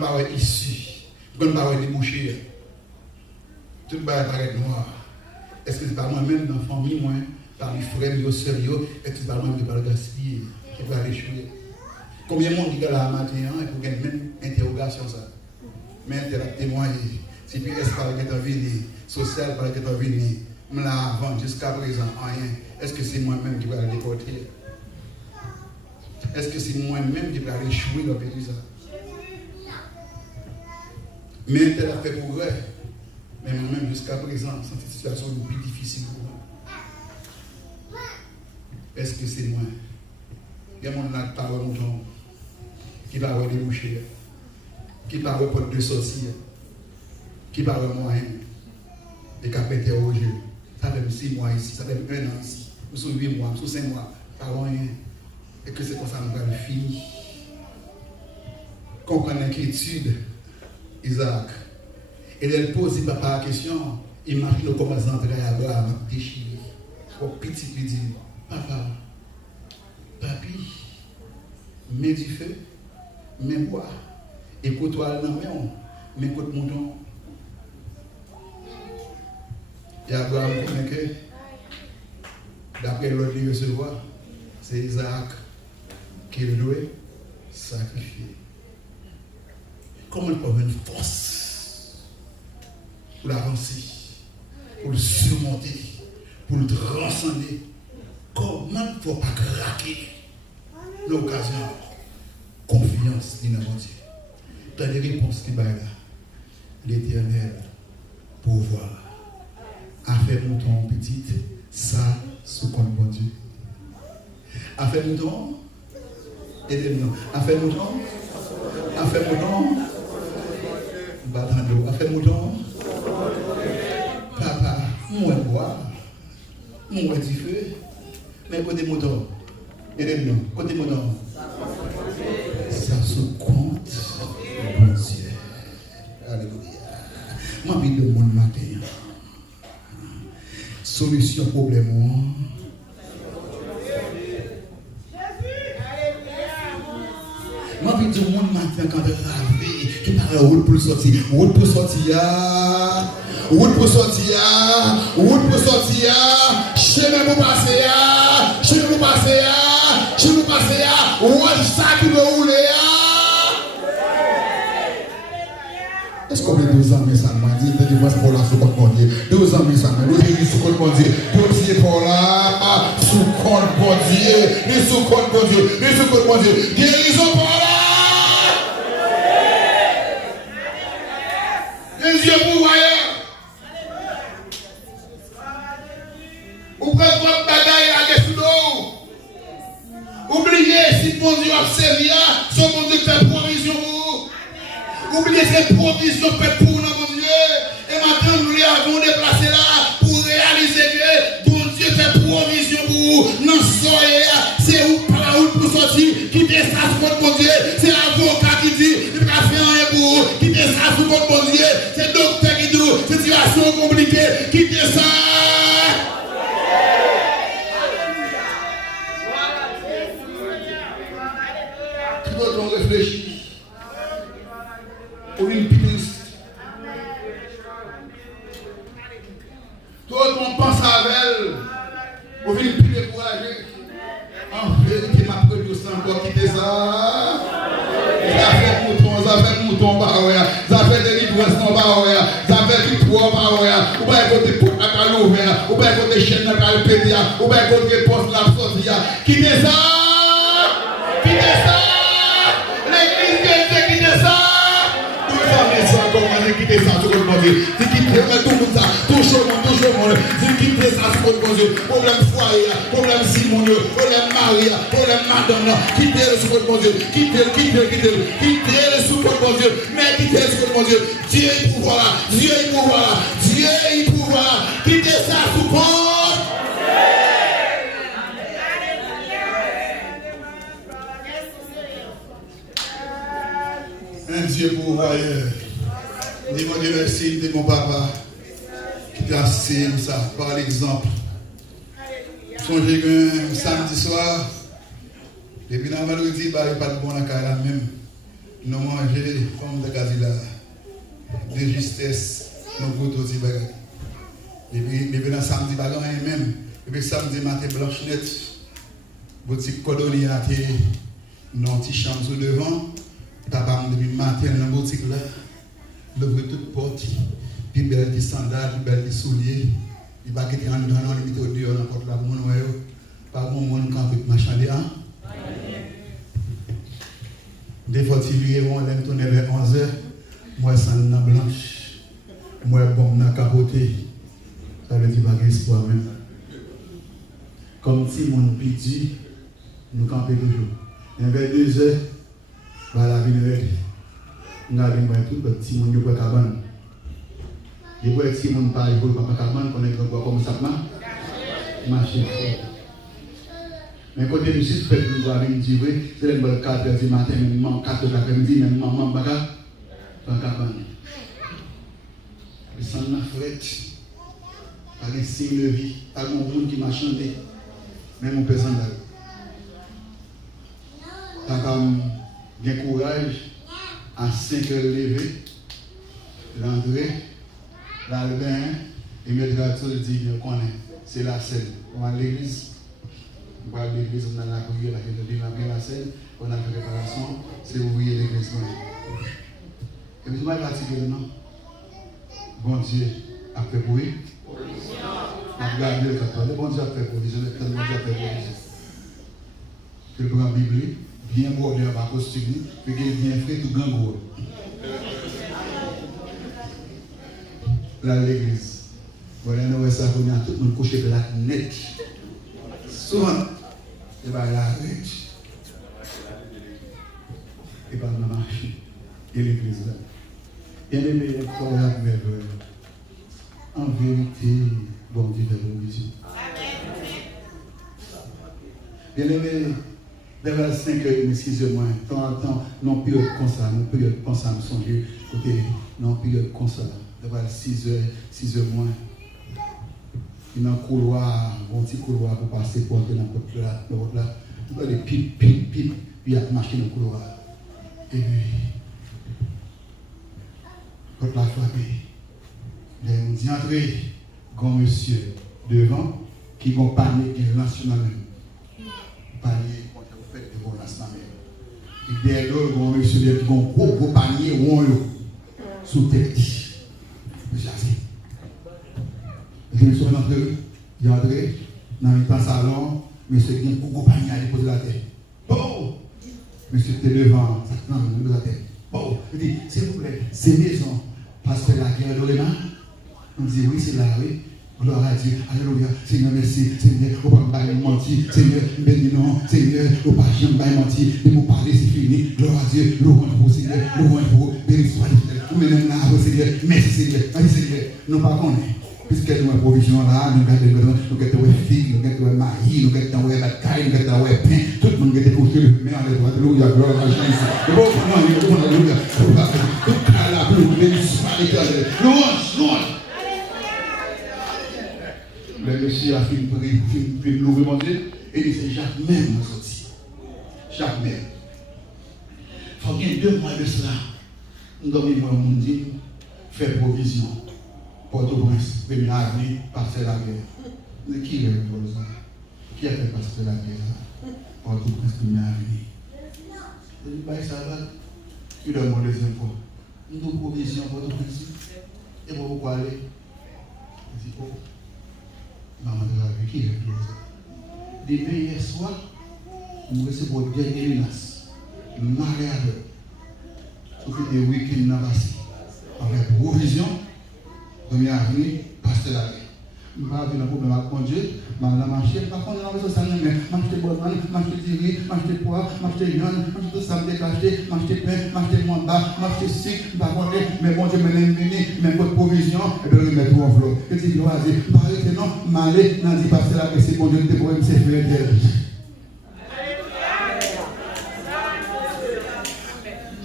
pas issue, on ne connaît pas débouché. Tout le monde paraît noir. Est-ce que c'est pas moi-même dans la famille, moi, par les frères, les sœurs, est-ce que c'est pas moi qui vais gaspiller, qui va échouer? Combien de monde qui est là matin et pour gagner même interrogation ça? Mais témoigner. Si puis est-ce que tu as venu, social, que tu as venu, me la vendre jusqu'à présent, rien. Est-ce que c'est moi-même qui vais aller déporter? Est-ce que c'est moi-même qui vais aller échouer dans le pays ça? Mais tu as fait pour vrai. Mais moi-même jusqu'à présent, c'est une situation plus difficile pour moi. Est-ce que c'est moi? Il y a mon parole mouton qui va avoir des bouchées, qui va avoir porte de sorcier, qui va avoir moyen, et qui a interrogé. Ça fait 6 mois ici, ça fait 1 an ici, nous sommes 8 mois, nous sommes 5 mois, pas rien. Et que c'est comme ça que nous allons finir. Comprendre l'inquiétude, Isaac. Et elle pose papa la question, imagine comment ça entrer à Abraham, déchiré. Au petit lui dit, papa, papi, mets du feu, mets bois, écoute-toi dans la main, mais écoute mon don. Et Abraham connaît que D'après l'ordre de recevoir, c'est Isaac qui doit sacrifier. Comment il peut avoir une force pour l'avancer, pour le surmonter, pour le transcender? Comment il ne faut pas craquer l'occasion? Confiance dans mon Dieu. Tu as des réponses qui sont là. L'Éternel, pouvoir. Affaire mouton petite, ça, sous compte bon Dieu. Affaire mouton, aidez-nous. Affaire mouton, batando. Affaire mouton, papa, moi bois, moi du feu, mais côté mouton, aidez-nous. Côté mouton, ça sous compte bon Dieu. Alléluia. Ma vie de mon matin. Solution problème. Ma vie de mon matin quand elle arrive, qui parle route pour sortir. Route pour sortir. Route pour sortir. Route pour sortir. Chemin pour passer. Chemin pour passer. Chemin pour passer. Route ça qui veut rouler. Est-ce qu'on met 2 ans, mais ça m'a dit, de dimanche pour la sous-compte mon Dieu. 2 ans, mais ça m'a dit, le sous-compte mon Dieu. Dossier pour la sous-compte mon Dieu. Le sous-compte mon Dieu. Le sous-compte mon Dieu. Guérison pour là. Les yeux pour voyer. Ou prenez votre bagaille à la sous l'eau. Oubliez, si mon Dieu a servi, son mon Dieu fait provision pour vous. Oubliez ces provisions faites pour nous, mon Dieu. Et maintenant, nous les avons déplacés là pour réaliser que mon Dieu fait provision pour vous. Non, c'est où par la route pour sortir. Quittez ça sur votre mon Dieu. C'est l'avocat qui dit il va faire rien pour vous. Quittez ça sur votre mon Dieu. C'est le docteur qui dit c'est une situation compliquée. Quittez ça. Tu dois réfléchir. Olympiste. Tout on pense à elle. On vient plus décourager. En vérité, ma production encore quitter ça. Ça fait mouton, ça fait des livres sans barrière, ça fait du poids barrière. Ou bien côté pour la calle ouverte, ou bien côté chaîne la calle pédia, ou bien côté poste la sortie. Quittez ça. Quittez ça. L'église quittez ça. Quitter ça sur le Dieu. Si quitter tout le monde ça, toujours le monde. Si quitter ça sur le Dieu. Problème foyer, problème Simon, problème Maria, problème Madonna. Quitter le sur le Dieu. Quitter le sur le Dieu. Mais quitter le sur le Dieu. Dieu est pouvoir. Dieu est pouvoir. Dieu est pouvoir. Quitter ça sur le un Dieu pourvoyeur. Dis-moi Dieu merci de mon papa qui t'a enseigné ça par l'exemple. Songez qu'un samedi soir, depuis dans le vendredi, il n'y a pas de bon à la même. Nous mangeons comme de Kazila, de justesse, nous goûtons aussi bagages. Depuis dans samedi, il n'y a rien même. Depuis samedi matin, blanche net, boutique cordonnier a été dans une petite chambre sur devant. Papa m'a dit matin dans la boutique là. L'ouvre toute porte, puis belle des sandales, puis belle des souliers, puis pas qu'il y a un limite au dehors, n'importe là, mon noyau, pas bon monde quand il marchande. Des fois, tu lui on aime tourner vers 11h, moi, sans la blanche, moi, bon, na capoté, ça veut dire pas espoir même. Comme si mon piti, nous campons toujours. Et vers 2h, la vie est nous avons tout le petit monde qui est cabane. Il y a petit monde qui est cabane, qu'on est comme ça, marcher. Mais quand je suis fait, nous avons dit, c'est le 4h du matin, même 4h l'après-midi, même maman baga, dans la cabane. Le sang n'a frette, pas de signe de vie, pas de monde qui m'a chanté, même mon personne là. T'as courage. À 5h levé, l'entrée, là le bain, et mettre la tour dit, je connais, c'est la scène. On va à l'église, On va à l'église, on a la prière, on a la scène, on a la préparation, c'est ouvrir l'église. Et puis, je vais fatiguer non? Bon Dieu a fait pour lui. Regardez le capteur. Bon Dieu a fait pour lui. Bon Dieu a fait pour lui. Que le grand Bible, bien bordé en bas costume, puis qu'il bien fait tout grand gros. Là, l'église. Voilà, nous voyons ça, tout le monde couché de la net. Souvent, il va la net. Et pas dans la machine. Et l'église là. Bien aimé, incroyable, merveilleux. En vérité, bon Dieu de provision. Bien aimé, vers 5h30, 6h, temps en temps, non période comme ça, non période comme ça, me songer, côté, non période comme ça, vers 6h moins. Il y a un couloir, un petit couloir pour passer pour entrer dans le route là. Il y a des pip, pip, pip, puis il y a marché dans le couloir. Et puis, quand la frappé, il y a un dit André, grand monsieur devant, qui vont parler de national même. Parler contre le fait de vos national même. Et derrière l'autre, grand monsieur qui vont gros panier, ou sous tête. Monsieur Assez. Et monsieur est entré, il est entré dans le salon, monsieur qui a un gros panier à déposer la tête. Bon! Monsieur était devant, ça il la tête. Bon, il dit, s'il vous plaît, c'est maison. Pasteur la guerre d'Oléma, on dit oui, c'est là, oui. Gloire à Dieu, alléluia, Seigneur, merci, Seigneur, au pas me mentir, Seigneur, béni non, Seigneur, au pas jamais mentir, de vous parler, c'est fini, gloire à Dieu, louange pour Seigneur, louange pour, béni soit Seigneur, vous menez là, Seigneur, merci Seigneur, merci Seigneur, nous pas connaître, puisque nous avons une provision là, nous avons une fille, nous avons un mari, nous avons une bataille, nous avons un pain, tout le monde a couché le main, alléluia, gloire à Jésus, bon, non, alléluia, tout à la pluie, béni soit l'Éternel, louange. Le monsieur a fait une louer mon Dieu et il dit chaque même m'a sorti. Chaque même. Il faut qu'il y ait 2 mois de cela. Nous devons dire, faire provision. Port-au-Prince, premier avenue, passer la guerre. Mais qui est pour ça? Qui a fait passer la guerre? Port-au-Prince, premier avenue. Je dis, bah, ça va. Il donne mon deuxième fois. Nous devons provision Port-au-Prince. Et pourquoi aller? Je dis, oh. Maman de la vie, qui est ça? Depuis hier soir, nous recevons une dernière menace. Mariage. Sauf que des week-ends n'a passé. Avec provision, première avenue, pasteur la guerre. Je ne vais pas avoir un problème avec mon Dieu. Je vais marcher. Par contre, je vais m'acheter bonne, m'acheter du riz, m'acheter poivre, m'acheter viande, m'acheter tout ça, m'acheter pain, m'acheter mwamba, m'acheter sucre, mais bon Dieu me l'a béni, mais votre provision, et bien je vais mettre tout en flot. Et si je dois dire, parlez non, m'aller, n'en dis pas cela, que c'est bon Dieu, pour me faire d'elle.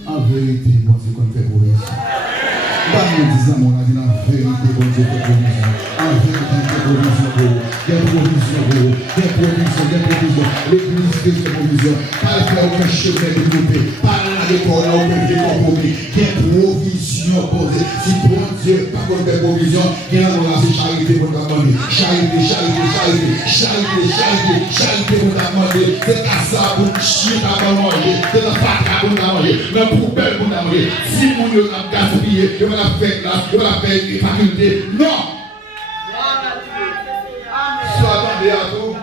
En vérité, bon Dieu, qu'on fait provision. Pas nous disant, mon avis, en vérité, bon Dieu, fait provision. En vérité, provision pour vous. Des provisions pour vous. Des provisions. L'église fait des provisions. Pas le faire aucun chemin développé. Pas la décor, aucun décompromis. Des provisions pour vous. Si bon Dieu, pas comme des provisions, il y a un c'est charité pour t'amener. Charité pour t'amener. C'est à ça pour chier à manger. C'est la pâte pour manger. Mais pour belle pour manger. Si mon Dieu a gaspillé, je vais la faire là, je vais la faire une faculté. Non! Soit attendez à tout,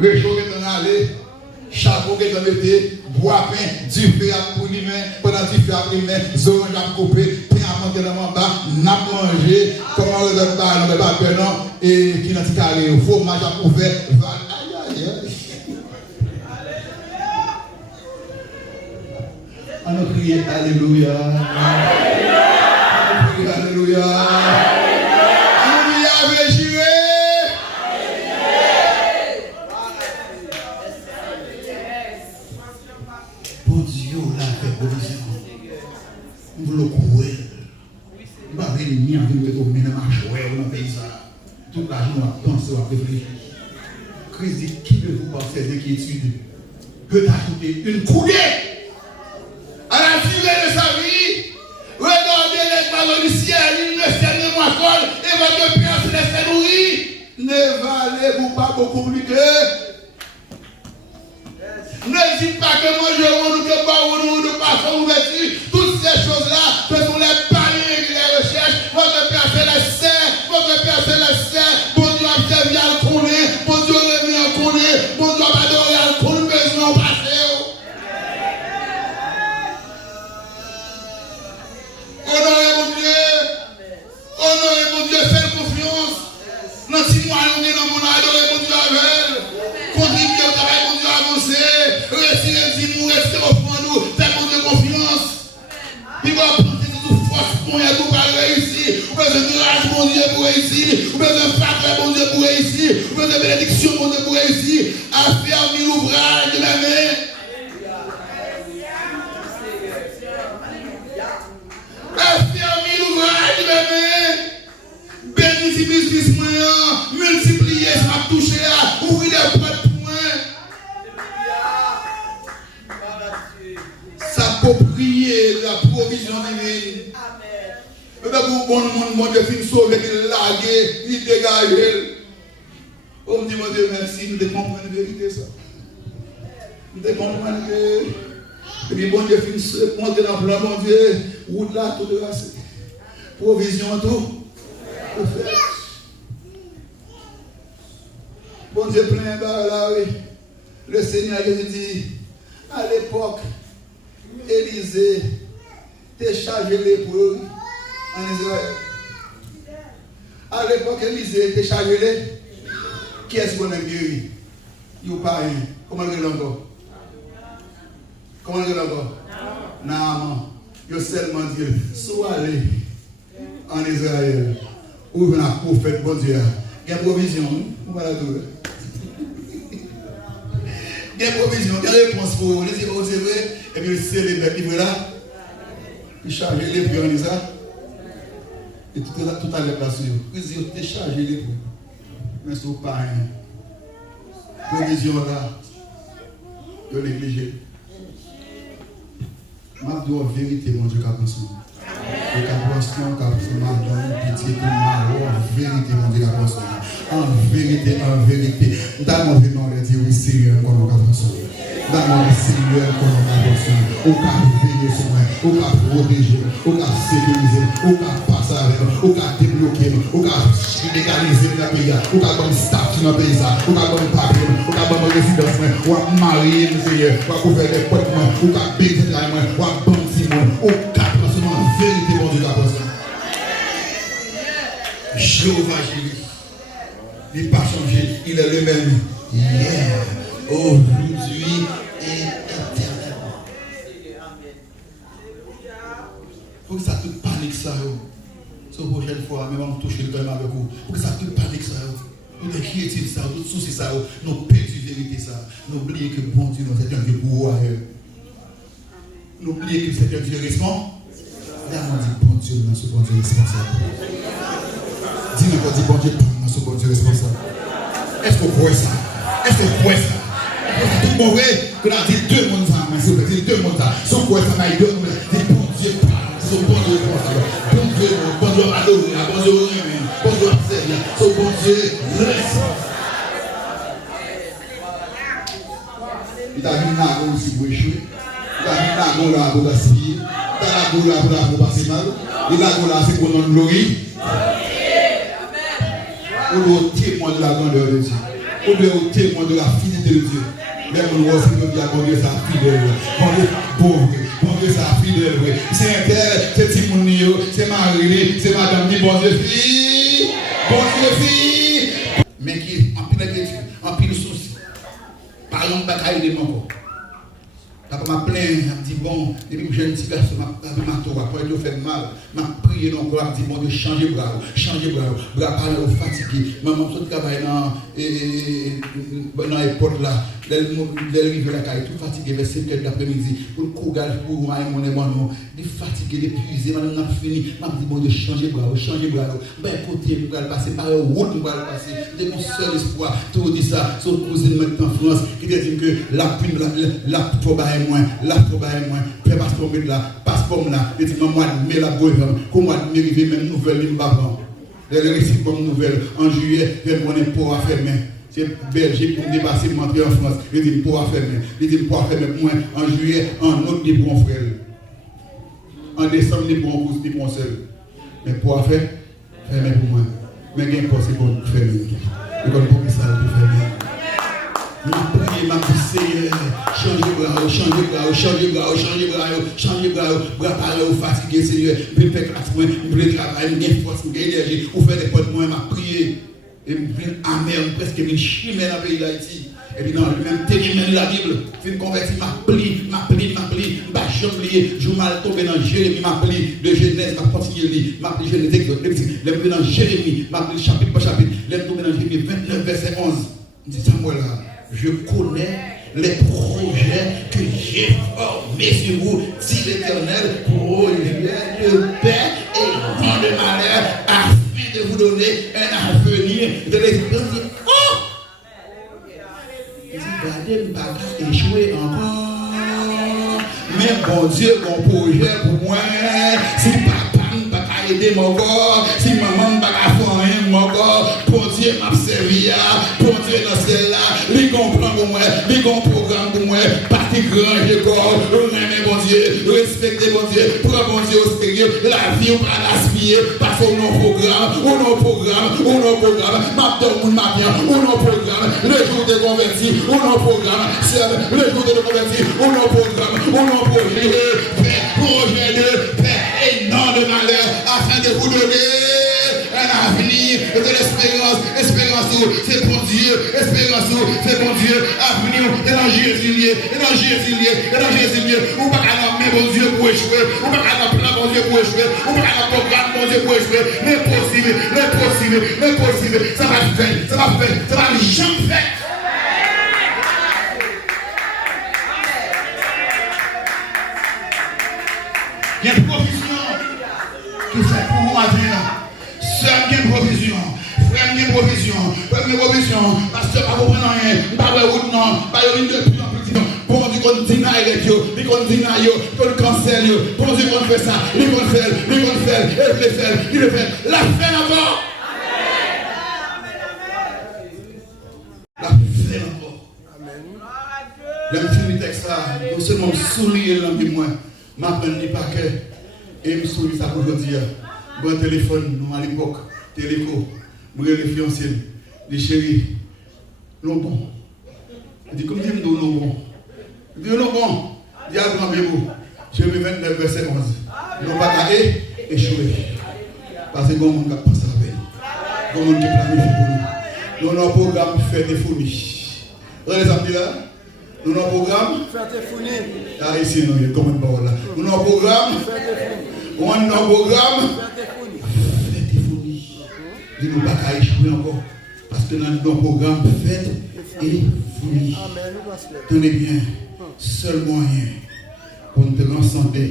réchauffer dans l'allée, chapeau qui est dans l'été, bois pain, du feu à pour lui-même, pendant du feu à lui-même, oranges à couper, pain à manger dans mon bas, n'a mangé, comment on donne pas, non, pas peur, non, et qui n'a pas carré, fromage à couper, aïe. On a crié Alléluia. Alléluia. Bon Dieu, là, fait provision. Nous voulons courir. Nous ne pouvons pas venir au ménage, on a payé ça. Toute la journée, on pense, on réfléchit. Christ dit, qui peut vous penser d'inquiétude peut ajouter une courée à la durée de sa vie? Regardez les ballons du ciel, il ne sait ni moissonne, et votre père se laisse nourrir. Ne valez-vous pas beaucoup plus que ne dit pas que mangerons, nous que boirons, nous passons, nous vêtus. Toutes ces choses-là, ce sont les paliers qui les recherchent. Votre Père céleste, votre Père céleste, bon Dieu a servi à le connaître, bon Dieu a remis à le connaître, bon Dieu a adoré à le connaître, besoin de passer. Honorez mon Dieu, honorez mon Dieu, faites confiance. Dans 6 mois, on est dans mon adoré mon Dieu avec. Contribuez au travail, mon Dieu avancer. Restez 10 mois, restez au fond de nous, faites mon Dieu confiance. Il va penser de toute force pour y tout pas réussir. Vous besoin de grâce, mon Dieu, pour réussir. Vous besoin de faveur, mon Dieu, pour réussir. Vous besoin de bénédiction, mon Dieu, pour réussir. Affermir l'ouvrage de la main. Affermir l'ouvrage de la main. Bénissez business moyen. Multipliez ce m'a touché là. Ouvrez les portes pour moi. S'approprier de la provision divine. Amen. Mon Dieu, il sauve, il largue, il dégage. On me dit, mon Dieu, merci, nous devons comprendre la vérité. Ça. Nous devons comprendre que. Et puis, bon Dieu, il se monte dans le plan, mon Dieu, route là, tout de grâce. Provision, tout. Bon Dieu, plein là, oui. Le Seigneur Jésus dit, à l'époque, Élisée t'es chargé l'épreuve en Israël. À l'époque, Élisée t'es chargé les. Qui est-ce qu'on a guéri? Il n'y a pas rien. Comment il y a encore? Comment il y a encore? Non. Il a seulement dit, soit allé en Israël, ouvre la prophète, bon Dieu. Il y a provision, on va la trouver. Il y a provision, il y a réponse pour vous. Les yeux, c'est vrai. Et puis, c'est les livres là. Il charge les livres en Israël. Et tout à l'heure, là, il a chargé les livres. Mais ce n'est pas rien. Provision là, de négliger. Je dis en vérité, mon Dieu, qu'à penser. Et qu'à penser, qu'à penser, madame, pitié pour moi, en vérité, mon Dieu, qu'à penser. En vérité, nous avons envie de dire oui, Seigneur, qu'on a penser. Nous avons dit, Seigneur, qu'on a penser. Au cas veiller sur moi, au cas protéger, au cas sécuriser, au cas passer avec nous, au cas débloquer, au cas légaliser le pays, au cas de statut dans le pays, au cas de papier, au cas de résidence, au cas de marier, Seigneur, au cas de faire des potes, au cas de baiser, au cas de bâtir, au cas de seulement vérité, mon Dieu, qu'à penser. Jéhovah Jésus. Il n'est pas changé, il est le même hier, aujourd'hui et éternellement. Il faut que ça te panique ça. La prochaine fois, même on touche le cœur avec vous. Il faut que ça te panique ça. Toute inquiétude ça, tout souci ça, nous perdons la vérité ça. N'oubliez que bon Dieu, c'est un Dieu pour n'oubliez que c'est un Dieu responsable. Là, on dit bon Dieu, non, ce bon Dieu responsable. Dis-nous qu'on dit bon Dieu, non, ce bon Dieu responsable. Est-ce qu'on croit ça? Est-ce qu'on croit ça? Tout le monde que l'on dit deux mondes ça, mais s'il vous plaît, deux mondes ça. Sans croire ça, mais deux mondes, dit bon Dieu, c'est bon Dieu responsable. Bon Dieu, adoré, bon Dieu, bon Dieu, observé, c'est bon Dieu responsable. Il a mis une arme aussi pour échouer. Il a mis une arme là pour gaspiller. Il a mis une arme là pour passer mal. Il a mis là c'est pour notre gloire. On doit témoin de la grandeur de Dieu. On doit témoin de la fidélité de Dieu. Même on voit que bon Dieu est fidèle. Bon Dieu pauvre. Bon Dieu est fidèle. C'est un tel, c'est Timonio, c'est Marie, c'est Madame dit bon Dieu fille. Bon Dieu fille. Mais qui en pile souci. Par exemple, pas de mon corps. Papa m'a plaint, m'a dit bon, depuis que j'ai un petit garçon, m'a tour, après il fait mal, m'a prié dans le corps, m'a dit bon, de changer bras, bras pas fatigué. Maman, tout travail dans les portes là, l'arrivée la caille, tout fatigué, vers 5 h de l'après-midi, pour le courage, pour moi et mon émotion, de fatigué, d'épuisé, maintenant on a fini, m'a dit bon, de changer bras, ben côté, on va passer par la route, on va passer, c'est mon seul espoir, tout dit ça, son cousin maintenant en France, qui te dit que la probable la prépare passeport là, passeport là, et dit moi de mai la boîte, comment de m'arriver même nouvelle ligne bavant. Les récits comme nouvelle en juillet, même mon impôt à fermer. c'est Belgique pour me dépasser, pour entrer en France. Il dit, pour faire même. Il dit, pour faire même. Moi, en juillet, en août, il pour un frère. En décembre, il pour un pouce, il pour un seul. Mais pour faire même pour moi. Mais il y a possible pour faire même. Et comme pour ça, il peut faire même. Je prie, ma poussée, changez bras parler ou fatigué, Seigneur, je vais faire classe, je vais travailler, je vais force, je vais énergie, ou faire des potes, moi, je prier. Et je vais amer, presque une chimère dans le pays d'Haïti. Et puis non, même tenir la Bible, je vais convertir, je vais chamblier, je vais mal tomber dans Jérémie, je vais de Genèse, je vais continuer à lire, je vais Genèse, je vais dans Jérémie, je vais chapitre par chapitre, je vais tomber dans Jérémie 29, verset 11. Je dis Samuel là. Je connais les projets que j'ai formés sur vous, dit l'Éternel, projets de paix et non de malheur, afin de vous donner un avenir de l'espérance. Oh! Regardez, je ne vais pas échouer encore. Mais bon Dieu, mon projet pour moi, si papa ne va pas aider mon corps, si maman ne va pas faire mon corps, pour Dieu m'a servi, pour Dieu dans celle-là, il comprend pour moi, il comprend programme pour moi, parti grand, je corps, remet bon Dieu, respectez bon Dieu, prends bon Dieu au sérieux, la vie on va l'aspiller, parce qu'on a un programme, ma donne ma bien, on a un programme, le jour de converti, on a un programme, le jour de converti, on a un programme, on a un projet de paix et non de malheur, afin de vous donner un avenir de l'espérance. Espérance, c'est bon Dieu. Espérance, c'est bon Dieu. Avenir, et dans Jésus, et dans Jésus. On va pas mettre bon Dieu pour échouer. On va pas plan bon Dieu pour échouer. On va pas programme bon Dieu pour échouer. L'impossible. Ça va faire. Ça va jamais faire. Il y a une provision qui fait pour moi maintenant. Sœur, il y a une provision. Frère, il y a une provision. Frère, il y a une provision. Pasteur, pas comprendre rien. Pas de route, non. Pas de plus en plus. Bon Dieu, qu'on dîne avec eux. Il qu'on dîne avec eux. Qu'on cancelle eux. Bon Dieu, qu'on fait ça. Il qu'on fait. Il le fait. La fin encore. La fin encore. Amen. L'homme texte là. Non seulement sourire l'homme de moi. M'appelle les paquets et me souris ça pour dire. Bon téléphone, nous à l'époque, téléco, moi les fiancés, les chéris, non bon. Il dit, comme dit, non bon. Il dit, non bon. Il dit, à grand bébou, je me 29 verset 11. Nous pas qu'à échouer. Parce que comme on a pensé avec, comme on a planifié pour nous. Nous avons un programme fait des fournis. Vous avez les amis là? Nous avons un programme. Faites des fournis. Ah, ici, nous, il y a comme une parole là. Nous avons un programme. On a un programme. Faites des fournis. Nous n'avons pas qu'à échouer encore. Parce que nous avons un programme fait et fourni. Tenez bien, seul moyen pour nous transcender,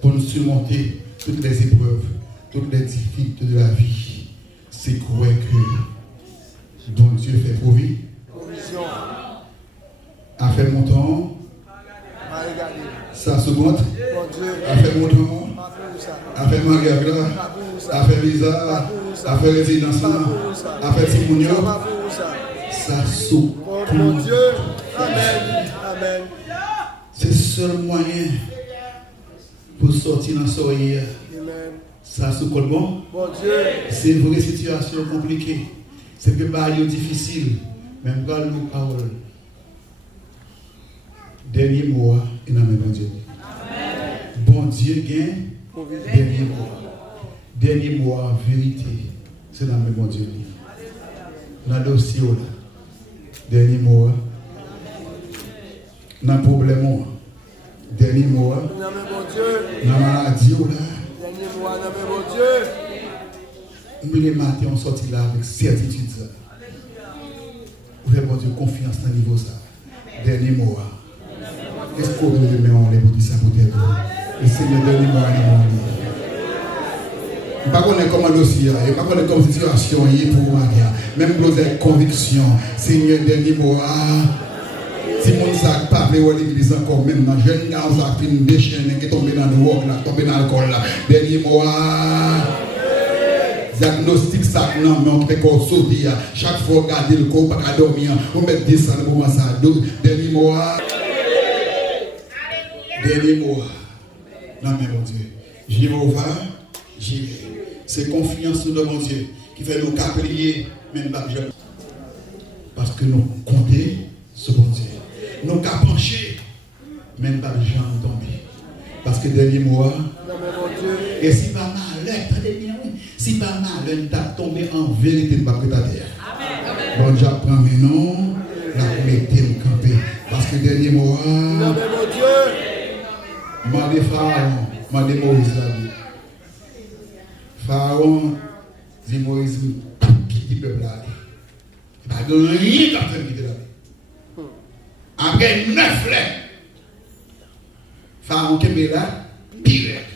pour nous surmonter toutes les épreuves, toutes les difficultés de la vie, c'est croire que bon Dieu fait provision. A fait mon temps, ça se compte, a fait mon temps, a fait Maria, a fait Lisa, a fait résidence, a fait Simonio, ça se compte. Amen. C'est le seul moyen pour sortir dans ce soleil. Ça se compte bon. C'est une vraie situation compliquée. C'est que pas difficile, même quand nous parlons. Dernier mot, il n'a même pas Dieu. Bon Dieu gagne. Dernier mot, vérité. C'est dans le bon Dieu. Dans le dossier, dernier mot. Dans le problème, dernier mot. Dans la maladie, nous les matins, on sortit là avec certitude. Vous faites bon Dieu confiance dans le niveau ça. Dernier mot. Qu'est-ce qu'on veut mettre en l'air pour dire ça pour dire et c'est le dernier mot à l'immobilier. Je ne sais pas comment le dossier, je ne sais pas comment la situation est pour moi. Même pour des convictions, Seigneur, dernier mot. Si mon sac pas fait l'église encore maintenant, jeune garçon qui est déchaîné, qui est tombé dans le rock, tombé dans l'alcool, dernier mot. Diagnostic ça, non, mais on fait qu'on saute. Chaque fois, regarder le corps, pas dormir. On met 10 ans pour commencer à dormir. Dernier mois. Dernier mois. Non, mais mon Dieu. Jéhovah, Jireh. C'est confiance dans mon Dieu qui fait nous caprier, même pas jeune. Parce que nous comptons sur mon Dieu. Nous avons penché, même pas jamais tombé. Parce que dernier mois, et si pas malheur, attendez bien, oui. Si pas malheur, tu as tombé en vérité de ta terre. Bon, j'apprends maintenant, la mettez le camper. Parce que dernier mois, demandez Pharaon, demandez Moïse la vie. Pharaon dit Moïse, qui dit peuple là? Il n'y a pas de rien qui a fait quitter la vie. Après 9 lettres, Pharaon qui est là, direct.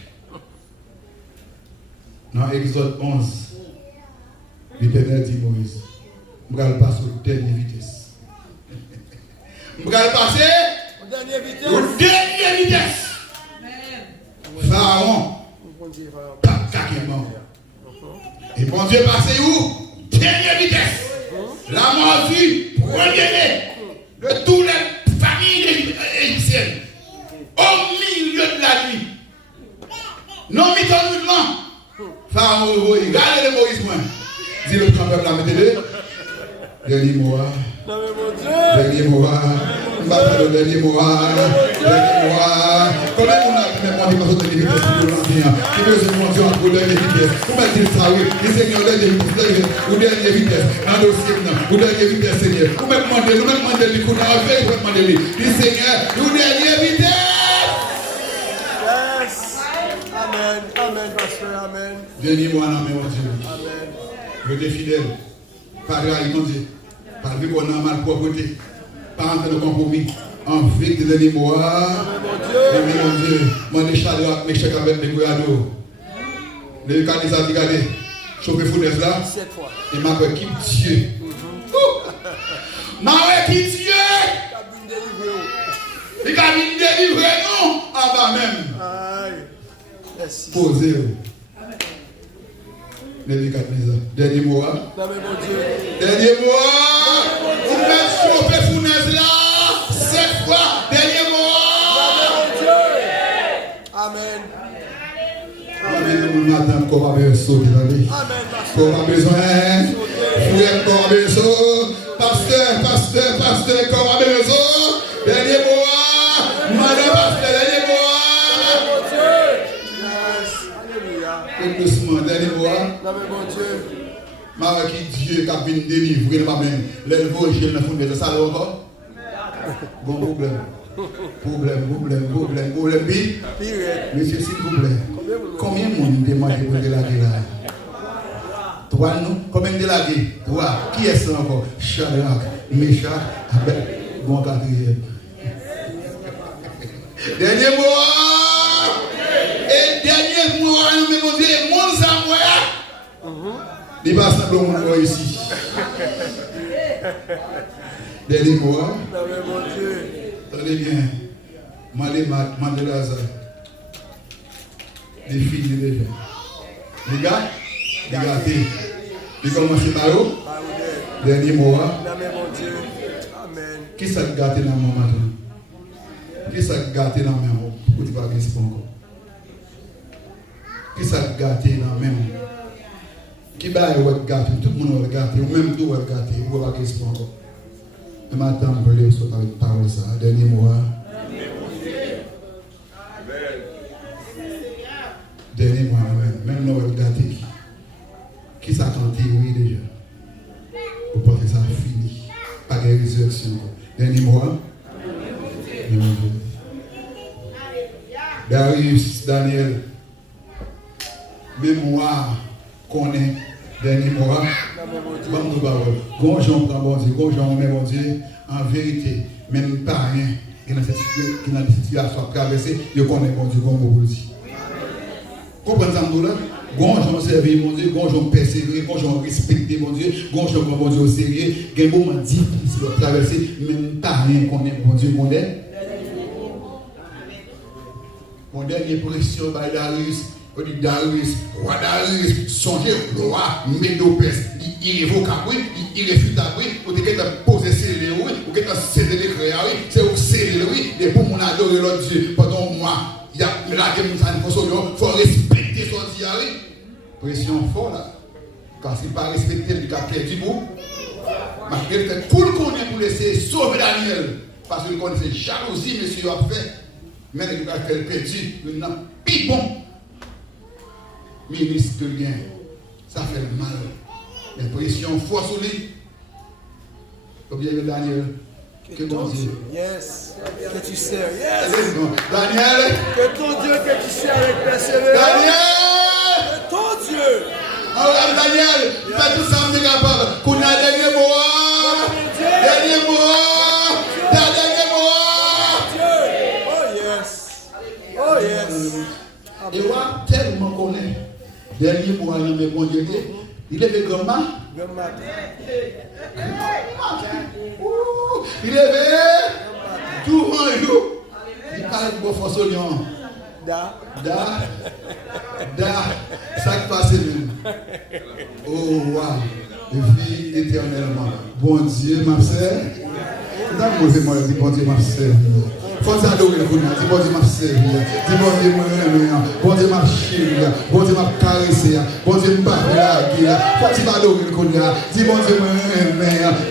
Dans Exode 11, l'Éternel dit Moïse, je vais passer aux dernières vitesses. Je vais passer aux dernières vitesses. Pharaon, pas carrément. Et bon Dieu passé où? Dernière vitesse. La mort vue, premier de toutes les familles égyptiennes. Au milieu de la nuit. Non, mi-temps, Pharaon, regardez le Moïse, moi. Dis le peuple là, mettez-le. Dernier mois. Dernier mois. Le dernier mois. Dernier mois. Combien on a même demandé parce que les vitesses de l'ancien qui veut se monter entre dernière vitesse. Comment dire ça, oui? Les seigneurs, dernière vitesse, ou dernière vitesse. Dans le dossier, ou dernière vitesse, Seigneur. Vous même demandez, nous même demandez, nous avons fait, vous demandez, les seigneurs, ou dernière vitesse. Amen, amen, pasteur, amen. Dernier mois, non, mais mon Dieu. Amen. Je suis fidèle. Pas de raille, mon Dieu. Pas de vie qu'on a mal propreté. Pas entrer de compromis. En fait, des derniers mois. Mon Dieu. Mon échelle, mes chèques avec mes goyades. Les candidat qui regardent. Chauffeur fournaise là. 7 fois. Et ma qui Dieu. Ma qui Dieu. Il a mis délivrer, non? Ah bah même. Aïe. Merci. Posez. Dernier mot. Dernier mot. Vous mettez chauffer fournaise là. 7 fois. Dernier mot. Amen. Amen. Matin, qu'on va bien sauter dans lui. Qu'on va besoin. Frère, qu'on va besoin. Pasteur, qu'on va besoin. Dernier mot. Madame, pasteur, dernier mot. Doucement, dernier mot. Maman qui Dieu qui a bien délivré ma main. L'évangile dans le fond de ça encore. Bon problème. Monsieur, s'il vous plaît. Combien de monde demande pour délaguer là? 3 non? Combien de délaguer? 3. Qui est ça encore? Shadrach, Meshach, Abed, bon quatrième. Dernier mot. Et dernier mot, mais mon Dieu, mon Samuel. Il va simplement nous ici. Dernier mot. Attendez bien. Mandez Lazare. Les filles déjà. Les gars, regardez. Ils commencent par où? Dernier mot. Amen. Qui s'est gâté dans mon matin? Qui s'est gâté dans mes mains? Pour ne pas gagner encore. Qui s'est gâté dans mes mains? Qui va être gâté? Tout le monde va gâter. Ou même tout va gâter. Ou va gagner encore. Et maintenant, je vais vous parler ça. Dernier mot. Dernier mot. Même nous va gâter. Qui s'est tenté? Oui, déjà. Vous pensez que ça a fini. Pas de résurrection. Dernier mot. Darius, Daniel, mémoire qu'on est dernier mois. Gonjon prend bon Dieu, gonjon met bon Dieu. En vérité, même pas rien qui dans cette situation traversée, il connaît bon Dieu comme vous le dites. Comprenez ça, là? Gonjon servir mon Dieu, gonjon persévérer, gonjon respecter mon Dieu, gonjon prend bon Dieu au sérieux. Il y a un moment difficile de traverser, même pas rien qu'on est bon Dieu connaît. Mon dernier pression, Darius, On dit Darius, roi Darius, songez, roi Médopès, irrévocable, irréfutable, ou te qu'être posé scellé, oui, ou qu'être scellé les créa, oui, c'est au scellé, oui, et pour mon adorer l'autre Dieu, pendant moi, il y a la guerre, il faut respecter son Dieu, oui. Pression forte là, car s'il pas respecté le cas du bout, il fait tout le qu'on est pour laisser sauver Daniel, parce que le connaissait jalousie, monsieur a fait, mais il a fait perdu, il n'a plus bon. Ministre de lien, ça fait mal. L'impression forte sur lui. Comme bien Daniel, que ton Dieu. Yes. Que tu sers. Yes. Daniel. Que ton Dieu que tu sers avec persévérance. Daniel. Que ton Dieu. Alors Daniel, fais tout ça, on est capable. Qu'on a dernier mot. Dernier mot. Dernier mot. Oh yes. Oh yes. Et moi, tellement connaît. Dernier mot, bon Dieu, il est grand-mère. Il est tout en jour. Il parle de force au lion. Da. Ça qui passe même. Oh, wow. Vie éternellement. Bon Dieu, ma sœur. Moi, bon Dieu, ma sœur. Faut t'adorer le coup, dis bon Dieu m'a servi, dis bon Dieu m'a bon Dieu m'a chéri, bon Dieu m'a caressé, bon Dieu m'a blagué, faut t'adorer le coup, dis bon Dieu m'a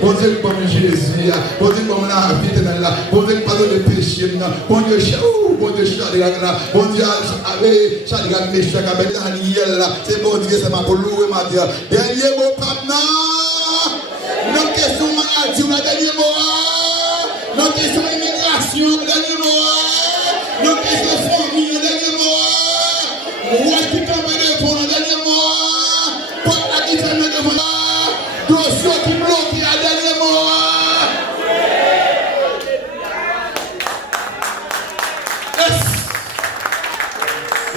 bon Dieu m'a Jésus, bon Dieu m'a la vie là, bon Dieu m'a pardonné le péché, bon Dieu bon Dieu là, bon Dieu avec chaque gars méchant avec Daniel là, c'est bon Dieu c'est ma pour louer ma Dieu. Dernier mot papa non question maladie ou la dernier mot, non question immigration dernier mot, non question famille dernier mot, moi qui tombe de fond dernier mot, pas la qui ferme de fond, dossier qui bloque à dernier mot.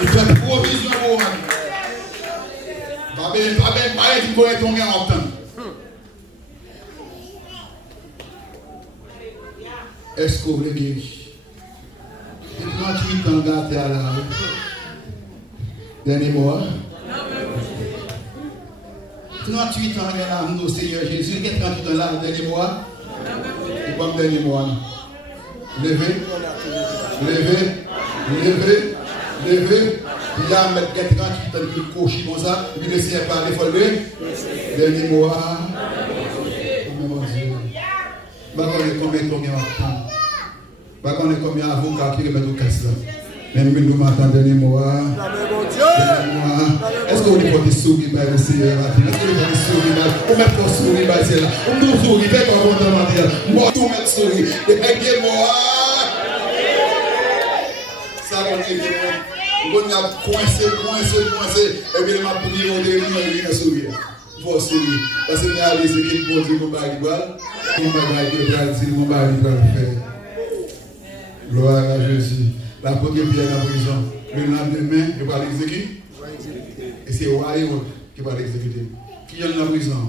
Il fait provision pour moi. Pas tu connais ton gars en temps. Est-ce que vous voulez guérir? 38 ans gâté à la rue. Dernier mois. 38 ans là, nous, Seigneur Jésus. Il y a 38 ans là, dernier mois. Et comme dernier mois. Levez. Il y a 38 ans qui cochent comme ça. Il laisse parler, il faut lever. Dernier mois. Mon Dieu. Je ne sais pas combien de temps. Je ne sais pas combien d'avocats qui remettent au casse là. Mais nous m'entendons dernier mois. Est-ce que vous pouvez porter sourire par le Seigneur? Est-ce que vous pouvez sourire? On met pas sourire par le Seigneur. On nous sourit, faites comme on demande. Moi, tout mettre sourire. Dernier mois. Ça, on a coincé. Et puis, on a pris au dernier, il a sourire. Il faut sourire. Parce que nous avons dit qu'il faut dire qu'on va igual. On va dire qu'on va faire. Gloire à Jésus. La première pierre dans la prison. Le lendemain, il va l'exécuter. Et c'est Waïo qui va l'exécuter. Qui est dans la prison?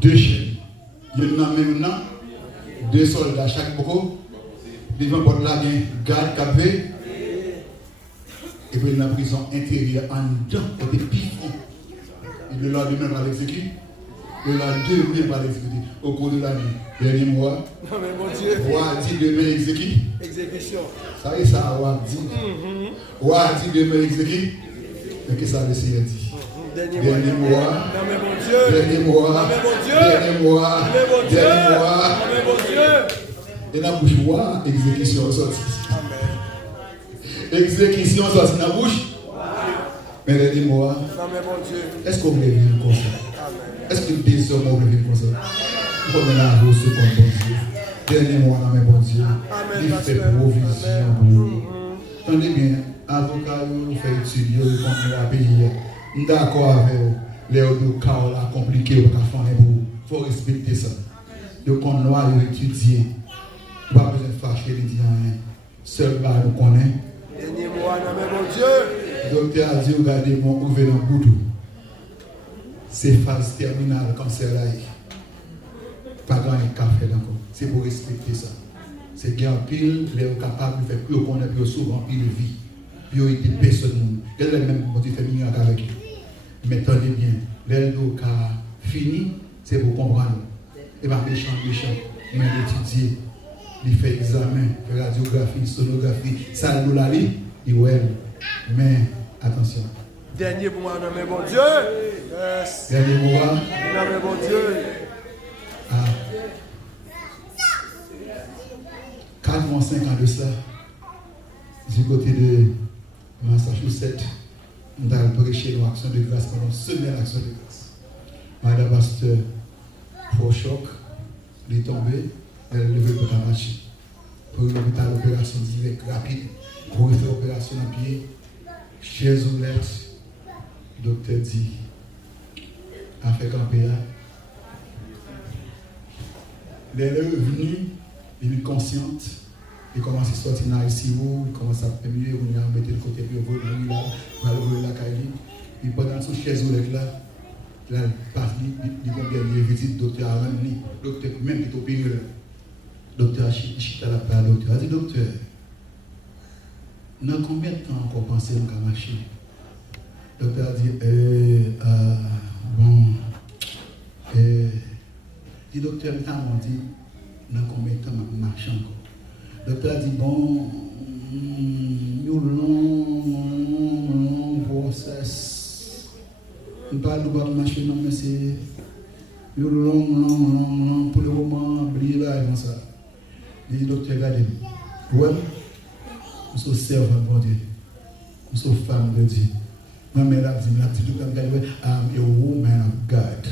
2 chaînes. Il y en a maintenant 2 soldats chaque beaucoup. Devant porte là, il y a garde capé. Et puis dans la prison intérieure, en dedans, il y a des pifons. Et le lendemain, va l'exécuter. Le lendemain, va l'exécuter. Au cours de la nuit. Dernier mois. Non mais mon Dieu. Roi dit demain exécute. Exécution. Ça y est, ça, Roi dit. Roi dit demain exécute. Mais qu'est-ce que ça le Seigneur dit? Dernier mois. Non mais mon Dieu. Dernier mois. Non mais mon Dieu. Dernier mois. Non mais mon Dieu. Dernier mois. Non mais mon Dieu. Et dans la bouche, roi, exécution sortie. Amen. Exécution sortie dans la bouche. Mais dernier mois. Non mais mon Dieu. Est-ce qu'on veut vivre comme ça? Est-ce que désormais on veut vivre comme ça? Pour qu'on ait la rose comme bon Dieu. Dernier mois, non mais bon Dieu. Il fait provision pour nous. Attendez bien, avocat, vous fait étudier, vous comprenez la pays. Nous sommes d'accord avec vous. Les autres cas compliqués, vous faire pour. Il faut respecter ça. Vous connaissez, étudier. Pas besoin de fâcher les dire rien. Seul bar nous connaît. Dernier mois, non mais mon Dieu. Docteur a dit, regardez mon ouvert dans le boudou. C'est phase terminale, cancer là. Pas grand café encore. C'est pour respecter ça. C'est bien pile, les capables de faire plus qu'on a plus souvent pile vie. puis il était personne. Il y a même petit famille avec lui. Mais tenez bien, l'eldo qui a fini, c'est pour comprendre. Et pas méchant, mais d'étudier, il fait examen, fait radiographie, sonographie, ça nous l'a dit, il ouais. Mais attention. Dernier pour moi, non mais bon Dieu. Yes. Dernier mot. Non mais bon Dieu. 4 mois, 5 ans de ça, du côté de Massachusetts, on a prêché dans l'action de grâce pendant une semaine l'action de grâce. Madame Pasteur, pour choc, il est tombé, elle est levée pour la machine. Pour l'hôpital, l'opération directe, rapide, pour faire l'opération à pied, chez Oulette, le docteur dit, a fait camper là. Elle est revenue, elle est consciente, il commence à sortir dans l'ICU, il commence à faire mieux, on a mettre le côté, puis on va le la caille. Et pendant son chaise là, là, il passe, il va bien lui visite le docteur Aram, le docteur même qui est opéré là. Le docteur Chita la parole, le docteur a dit, docteur, dans combien de temps encore penser à marcher? Le docteur a dit, bon, le docteur m'a dit, dans combien de temps je marche encore? Le docteur a dit, bon, long process. Je ne parle pas de marcher, non, mais c'est long, pour le moment, oubliez là, comme ça. Le docteur a dit, ouais, nous sommes servants de bon Dieu, nous sommes femmes de Dieu. Ma mère a dit, I'm a woman of God.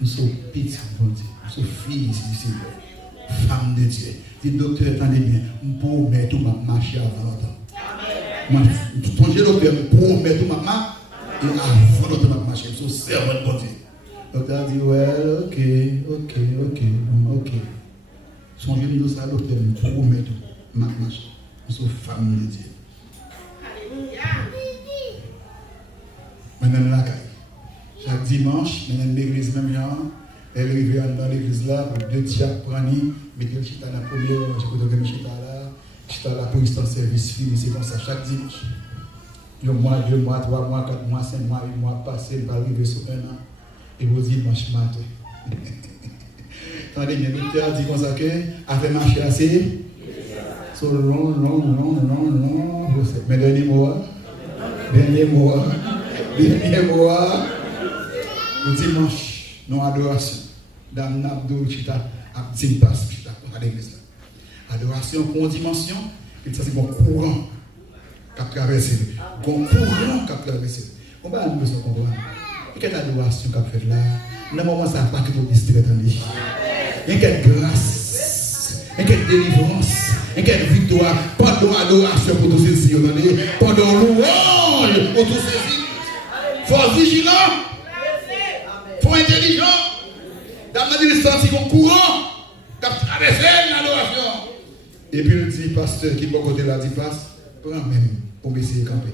Nous sommes petites, bon Dieu. Nous sommes filles ici, femmes de Dieu. Dis, docteur, attendez bien, pour mettre tout ma marche avant longtemps. Tongez, docteur, pour mettre tout ma marche et avant longtemps ma marche. Nous sommes servants de bon Dieu. Le docteur a dit, well, ok. Songez nous ça, docteur, pour mettre tout ma marche. Nous sommes femmes de Dieu. Maintenant, la caille. Chaque dimanche, dans l'église même, elle est arrivée dans l'église là, pour 2 diacres prendre, mettez le chita dans la première, j'ai le chita là, pour l'instant service fini, c'est comme ça, chaque dimanche. 1 mois, 2 mois, 3 mois, 4 mois, 5 mois, 8 mois passés, il va arriver sur 1 an, et vous dites dimanche matin. Attendez, le docteur dit comme ça que, a fait marcher assez, so long, mais dernier mois, le dimanche, nous adoration. Dame Nabdou Chita a dit passe à l'église. Adoration pour une dimension, et ça c'est mon courant qui a traversé. Mon courant qui a traversé. On va nous besoin de comprendre. Et quelle adoration qu'a fait là, dans le moment ça n'a pas que vous distrait en lui. Et quelle grâce, et quelle délivrance, et quelle victoire pendant l'adoration pour tous ces yeux, pendant louange pour tous ces yeux. Il faut être vigilant, il faut être intelligent. Dans ma dit, c'est mon courant qui a traversé l'adoration. Et puis le dit, pasteur qui est bon côté là, dit, passe, prends même pour m'essayer de camper.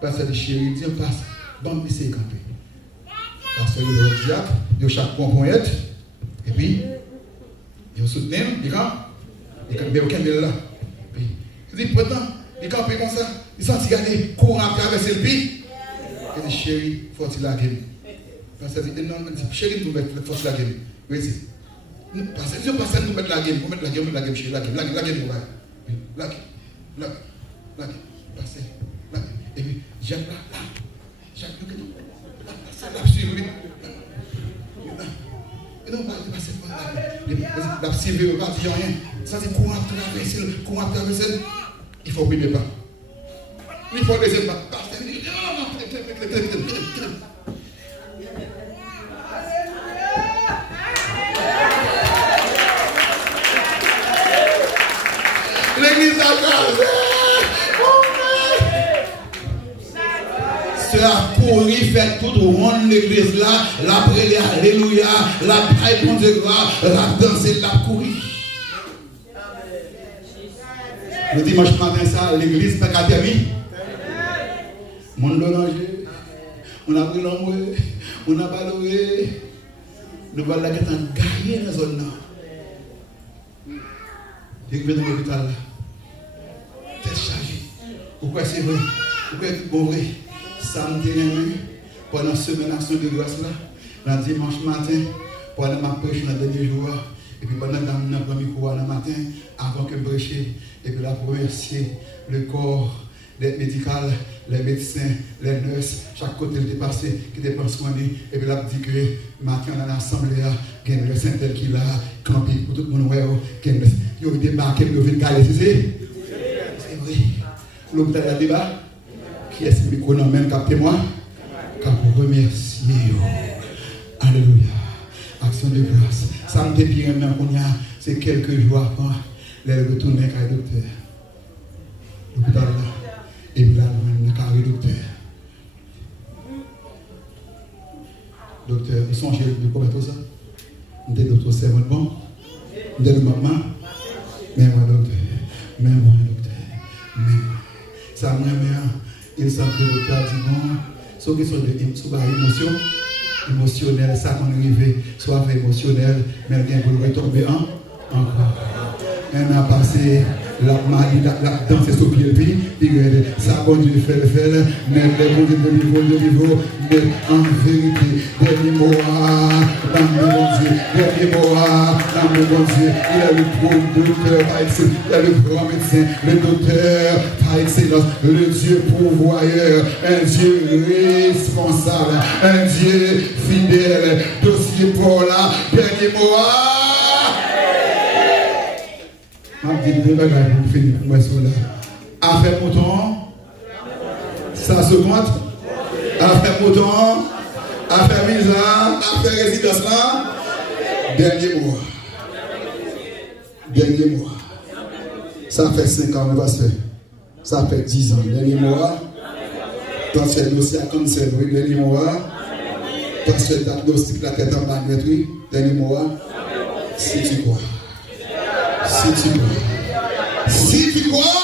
Pasteur dit, chérie, dit, passe, bon, m'essayer de camper. Pasteur dit, le diacre, il y a chaque point, et puis, il soutient, il campe, il campe, mais aucun là. Puis, il dit, pourtant, il campe comme ça, il sent garder courant à traverser le pays. Il dit, chérie, il faut que tu la gueule. Pasteur dit, non, chérie, il faut que tu la gueule. Oui, c'est. Parce que si on passe à nous mettre la gueule, chérie, la gueule, passer, et puis, j'aime là, la suivre, et non, pas passer par là, la suivre, pas dire rien, ça c'est courant traverser, il faut prier pas. Il faut laisser pas. L'église a casé. C'est à courir, faire tout le monde l'église là, la prière, alléluia, la paix, bon Dieu, la danser, la courir. Le dimanche matin, ça, l'église n'a qu'à terminer. Mon danger, on a pris l'ombre, on a baloué, nous allons la gagner dans la zone là. Et que dans l'hôpital là, tête chargée, Pourquoi c'est vrai? Pourquoi c'est bon vrai? Samedi dernier, pendant la semaine action de grâce là, dans dimanche matin, pendant ma prêche dans le dernier jour, et puis pendant le premier cours le matin, avant que je prêche, et puis là pour remercier le corps, l'aide médicale, les médecins, les nurses, chaque côté était passé, qui était pas soigné, et puis là dit que matin dans l'assemblée, il y a le Saint-Tel qui l'a campé pour tout le monde, il y a débarqué, il y a vu le galet, c'est vrai. L'hôpital a débat, qui est-ce qui me même capté moi, car pour remercier, alléluia, action de grâce. Ça me dépire même qu'on y a, c'est quelques jours avant, les retourner avec le docteur. L'hôpital là, et puis là, le carré docteur. Docteur, vous songez de comment tout ça? Vous êtes docteur, c'est votre bon? Vous êtes maman? Mais moi, docteur, mais moi, docteur, mais moi. Ça me remet, il semble que le docteur dit bon, soit question d'émotion, émotionnelle, ça qu'on est arrivé, soit émotionnel, mais bien pour le retomber encore. On a passé la danse sur pied, puis ça bon Dieu fait, mais de niveau, mais en vérité, dernier mot, dans le bon Dieu, dernier mot, dans le bon Dieu, il a le bon docteur par excellence, il a le grand médecin, le docteur par excellence, le Dieu pourvoyeur, un Dieu responsable, un Dieu fidèle, dossier pour là, dernier mot, je dis deux bagages pour finir pour moi sur là. Affaire mouton, ça se compte. Affaire mouton, affaire visa, affaire résidence là. Dernier mois. Dernier mois. Ça fait 5 ans, on va se faire. Ça fait 10 ans. Dernier mois. Transfert dossier à cancer, oui. Dernier mois. Transfert diagnostic la tête en bas, oui. Dernier mois. Si tu crois. Si tu crois. Si tu crois.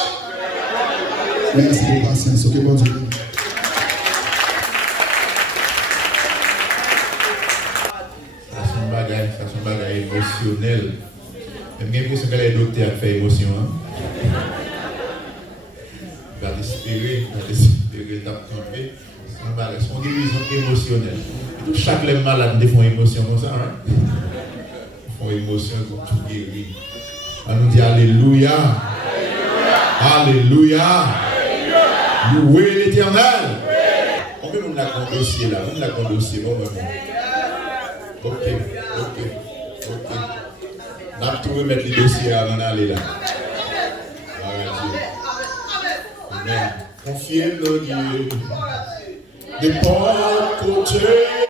Merci pour patience. Ok, bon Dieu. Ça son bagage émotionnel. Même j'ai l'impression que les docteurs font émotion. Va espérer d'apprendre. Son guérison émotionnelle. Chaque malade font émotion comme ça. Ils font émotion pour tout guérir. On nous dit Alléluia. Alléluia. Louez l'Éternel. Combien on a un dossier là? On a un dossier. Ok. On a tout remettre les dossiers avant d'aller là. Amen. Confiez le Dieu. Des portes côté.